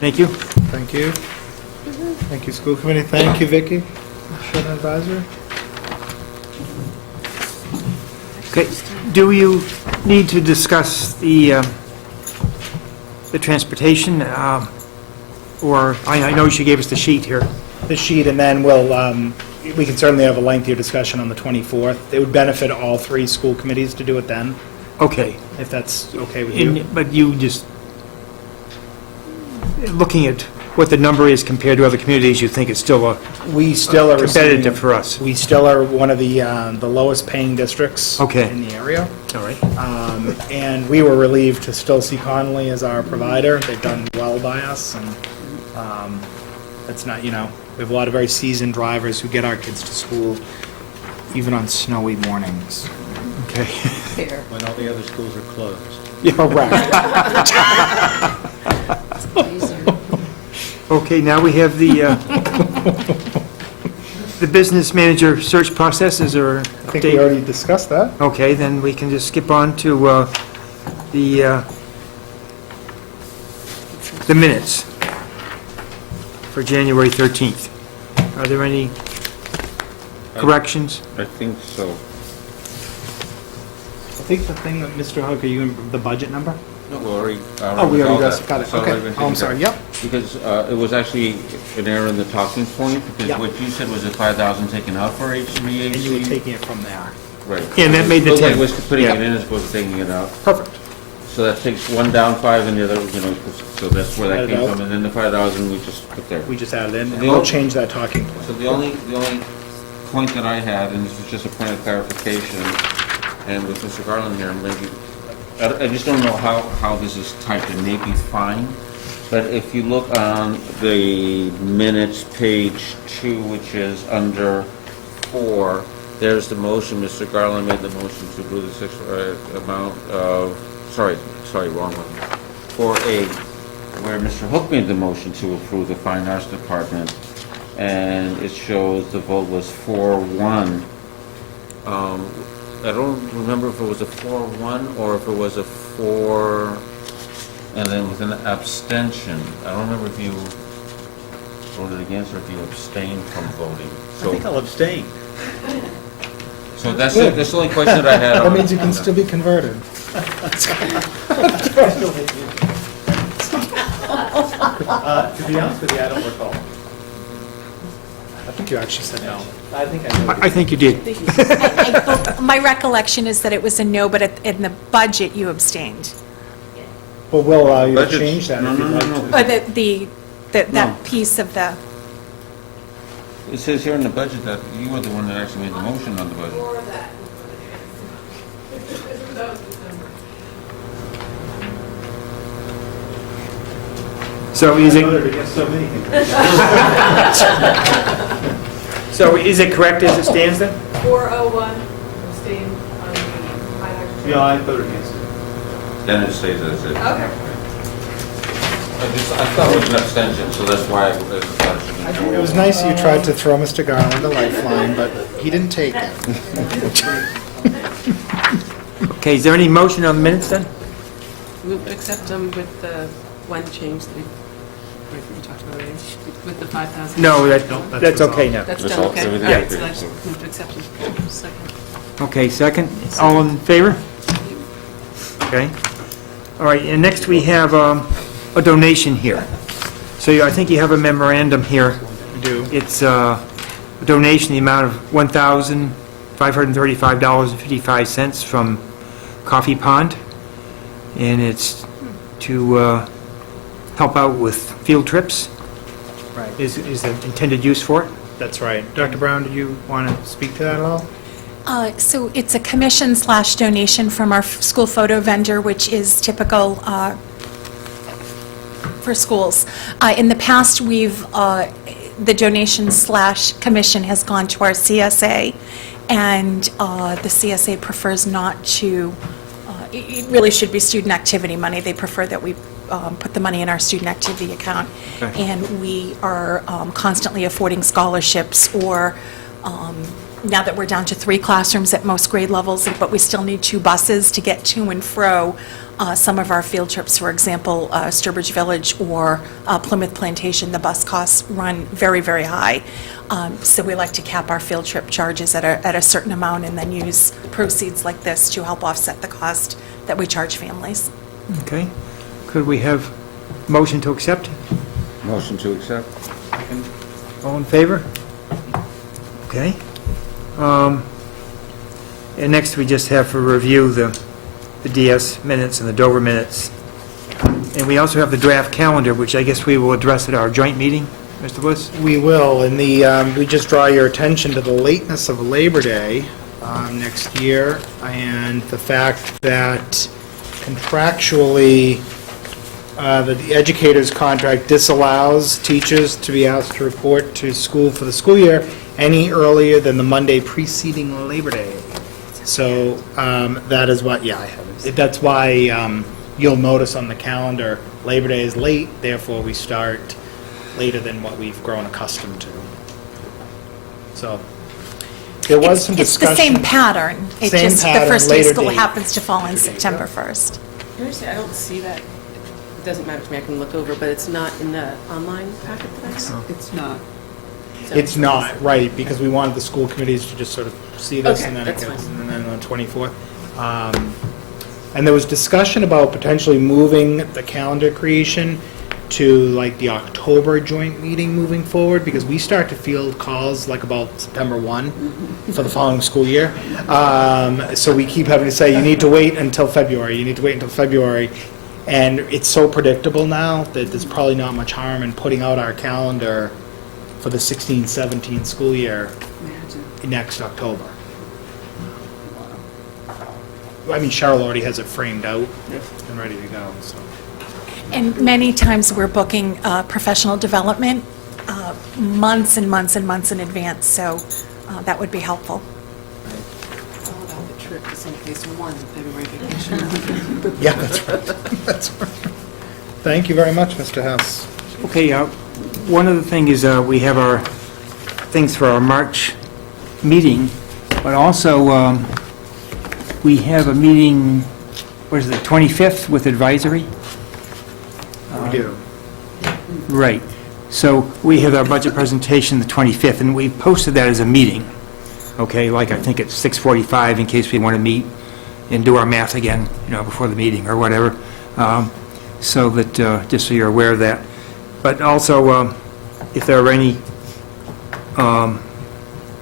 Thank you. Thank you. Thank you, school committee. Thank you, Vicki. Children advisory. Okay, do you need to discuss the transportation, or, I know she gave us the sheet here. The sheet, and then we can certainly have a lengthier discussion on the 24th. It would benefit all 3 school committees to do it then, Okay, if that's okay with you. but you just, looking at what the number is compared to other communities, you think it's still We still are competitive receiving, for us? we still are one of the lowest paying districts Okay. in the area. All right. And we were relieved to still see Connolly as our provider. They've done well by us, and it's not, we have a lot of very seasoned drivers who get our kids to school, even on snowy mornings. Okay. When all the other schools are closed. Correct. Okay, now we have the business manager search process. Is there an I think we update? already discussed that. Okay, then we can just skip on to the minutes for January 13th. Are there any corrections? I think so. I think the thing that Mr. Hooker, the budget number? No, we already. Oh, we already resolved that. got it. It's already Okay. been Oh, I'm taken sorry. care Yep. of. Because it was actually an error in the talking point, because Yeah. what you said was the 5,000 taken out for HVAC. And you were taking it from there. Right. Yeah, and that made the Looked like 10. it was putting Yeah. it in as opposed to taking it out. Perfect. So that takes one down 5 and the other, so that's where that Add it came out. from. And then the 5,000 we just put there. We just added in, So and the we'll only- change that talking point. So the only point that I had, and this was just a point of clarification, and with Mr. Garland here, maybe, I just don't know how this is typed. It may be fine, but if you look on the minutes, page 2, which is under 4, There's the motion. Mr. Garland made the motion to approve the sixth amount of, sorry, wrong one. 4A, where Mr. Hook made the motion to approve the Fine Arts Department, and it shows the vote was 4-1. I don't remember if it was a 4-1 or if it was a 4, and then with an abstention. I don't remember if you voted against or if you abstained from voting. I think I'll abstain. So that's the only question that I had. That means you can still be converted. To be honest with you, I don't recall. I think you actually said no. I think I know. I think you did. My recollection is that it was a no, but in the budget, you abstained. Well, we'll allow you to Budget- change that no, if you'd no, like no, to. no. Or No. that piece of the, It says here in the budget that you were the one that actually made the motion on the budget. So is I it, voted against so many things. so is it correct as it stands then? 401, abstain on the Fine Arts. Yeah, I voted against it. Then it stays as it. Okay. I thought it was an abstention, so that's why I thought it should be. It was nice you tried to throw Mr. Garland a lifeline, but he didn't take it. Okay, is there any motion on the minutes then? Move to accept them with the one change that we talked about earlier, with the 5,000. No, No, that's okay now. That's That's done, all- okay? everything All right, okay, so let's so- move to accept them. Second. Okay, second. All in favor? Okay. All right, and next we have a donation here. So I think you have a memorandum here. We do. It's a donation in the amount of $1,535.55 from Coffee Pond, and it's to help out with field trips, Right. is the intended use for it? That's right. Dr. Brown, did you want to speak to that at all? so it's a commission/donation from our school photo vendor, which is typical for schools. In the past, the donation/commission has gone to our CSA, and the CSA prefers not to, it really should be student activity money. They prefer that we put the money in our student activity account. Okay. And we are constantly affording scholarships, or now that we're down to 3 classrooms at most grade levels, but we still need 2 buses to get to and fro some of our field trips. For example, Sturbridge Village or Plymouth Plantation, the bus costs run very, very high. So we like to cap our field trip charges at a certain amount and then use proceeds like this to help offset the cost that we charge families. Okay. Could we have motion to accept? Motion to accept. All in favor? Okay. And next, we just have for review the DS minutes and the Dover minutes. And we also have the draft calendar, which I guess we will address at our joint meeting, Mr. Bliss? We will, and we just draw your attention to the lateness of Labor Day next year, and the fact that contractually, the educator's contract disallows teachers to be asked to report to school for the school year any earlier than the Monday preceding Labor Day. So that is what, yeah, I have it. That's why you'll notice on the calendar, Labor Day is late, therefore we start later than what we've grown accustomed to. So there was some It's discussion. the same pattern. It's Same just the pattern, first day of later school date. happens to fall on September 1st. Seriously, I don't see that. It doesn't matter to me, I can look over, but it's not in the online packet that I saw. It's not. It's not, right, because we wanted the school committees to just sort of see this, Okay, and then it that's gets, fine. and then on the 24th. And there was discussion about potentially moving the calendar creation to like the October joint meeting moving forward, because we start to field calls like about September 1 for the following school year. So we keep having to say, you need to wait until February, you need to wait until February. And it's so predictable now that there's probably not much harm in putting out our calendar for the 16-17 school year next October. I mean, Cheryl already has it framed out and ready to go, so. And many times we're booking professional development months and months and months in advance, so that would be helpful. in case one February vacation. Yeah, that's right. That's right. Thank you very much, Mr. Hess. Okay, one other thing is we have our things for our March meeting, but also we have a meeting, what is it, 25th with advisory? We do. Right. So we have our budget presentation the 25th, and we posted that as a meeting, okay, like I think it's 6:45 in case we want to meet and do our math again, before the meeting or whatever, so that, just so you're aware of that. But also, if there are any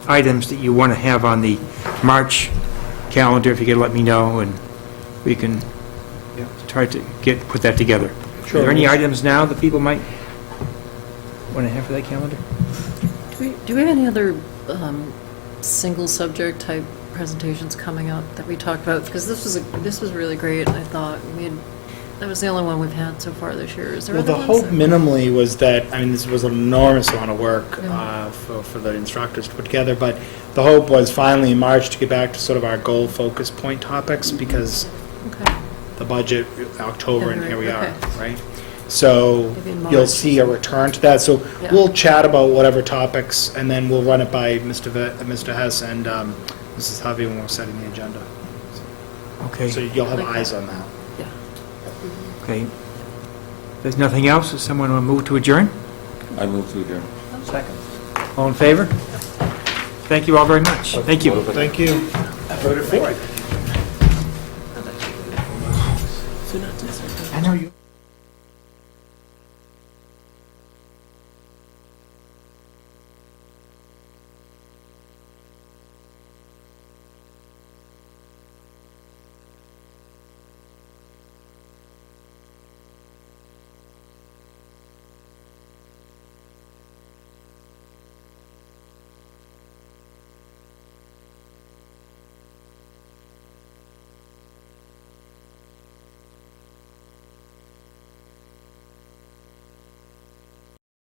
items that you want to have on the March calendar, if you could let me know, and we can try to put that together. Sure. Are there any items now that people might want to have for that calendar? Do we have any other single subject type presentations coming up that we talked about? Because this was really great. I thought that was the only one we've had so far this year. Is there Well, other the ones hope that- minimally was that, this was an enormous amount of work for the instructors to put together, but the hope was finally in March to get back to sort of our goal focus point topics, because Okay. the budget, October, and here we are, Okay. right? So Maybe in you'll March. see a return to that. So Yeah. we'll chat about whatever topics, and then we'll run it by Mr. Hess and Mrs. Hovey when we're setting the agenda. Okay. So you'll have Like eyes that. on that. Okay. If there's nothing else, does someone want to move to adjourn? I move to adjourn. Second. All in favor? Thank you all very much. Thank you. Thank you. I voted for it.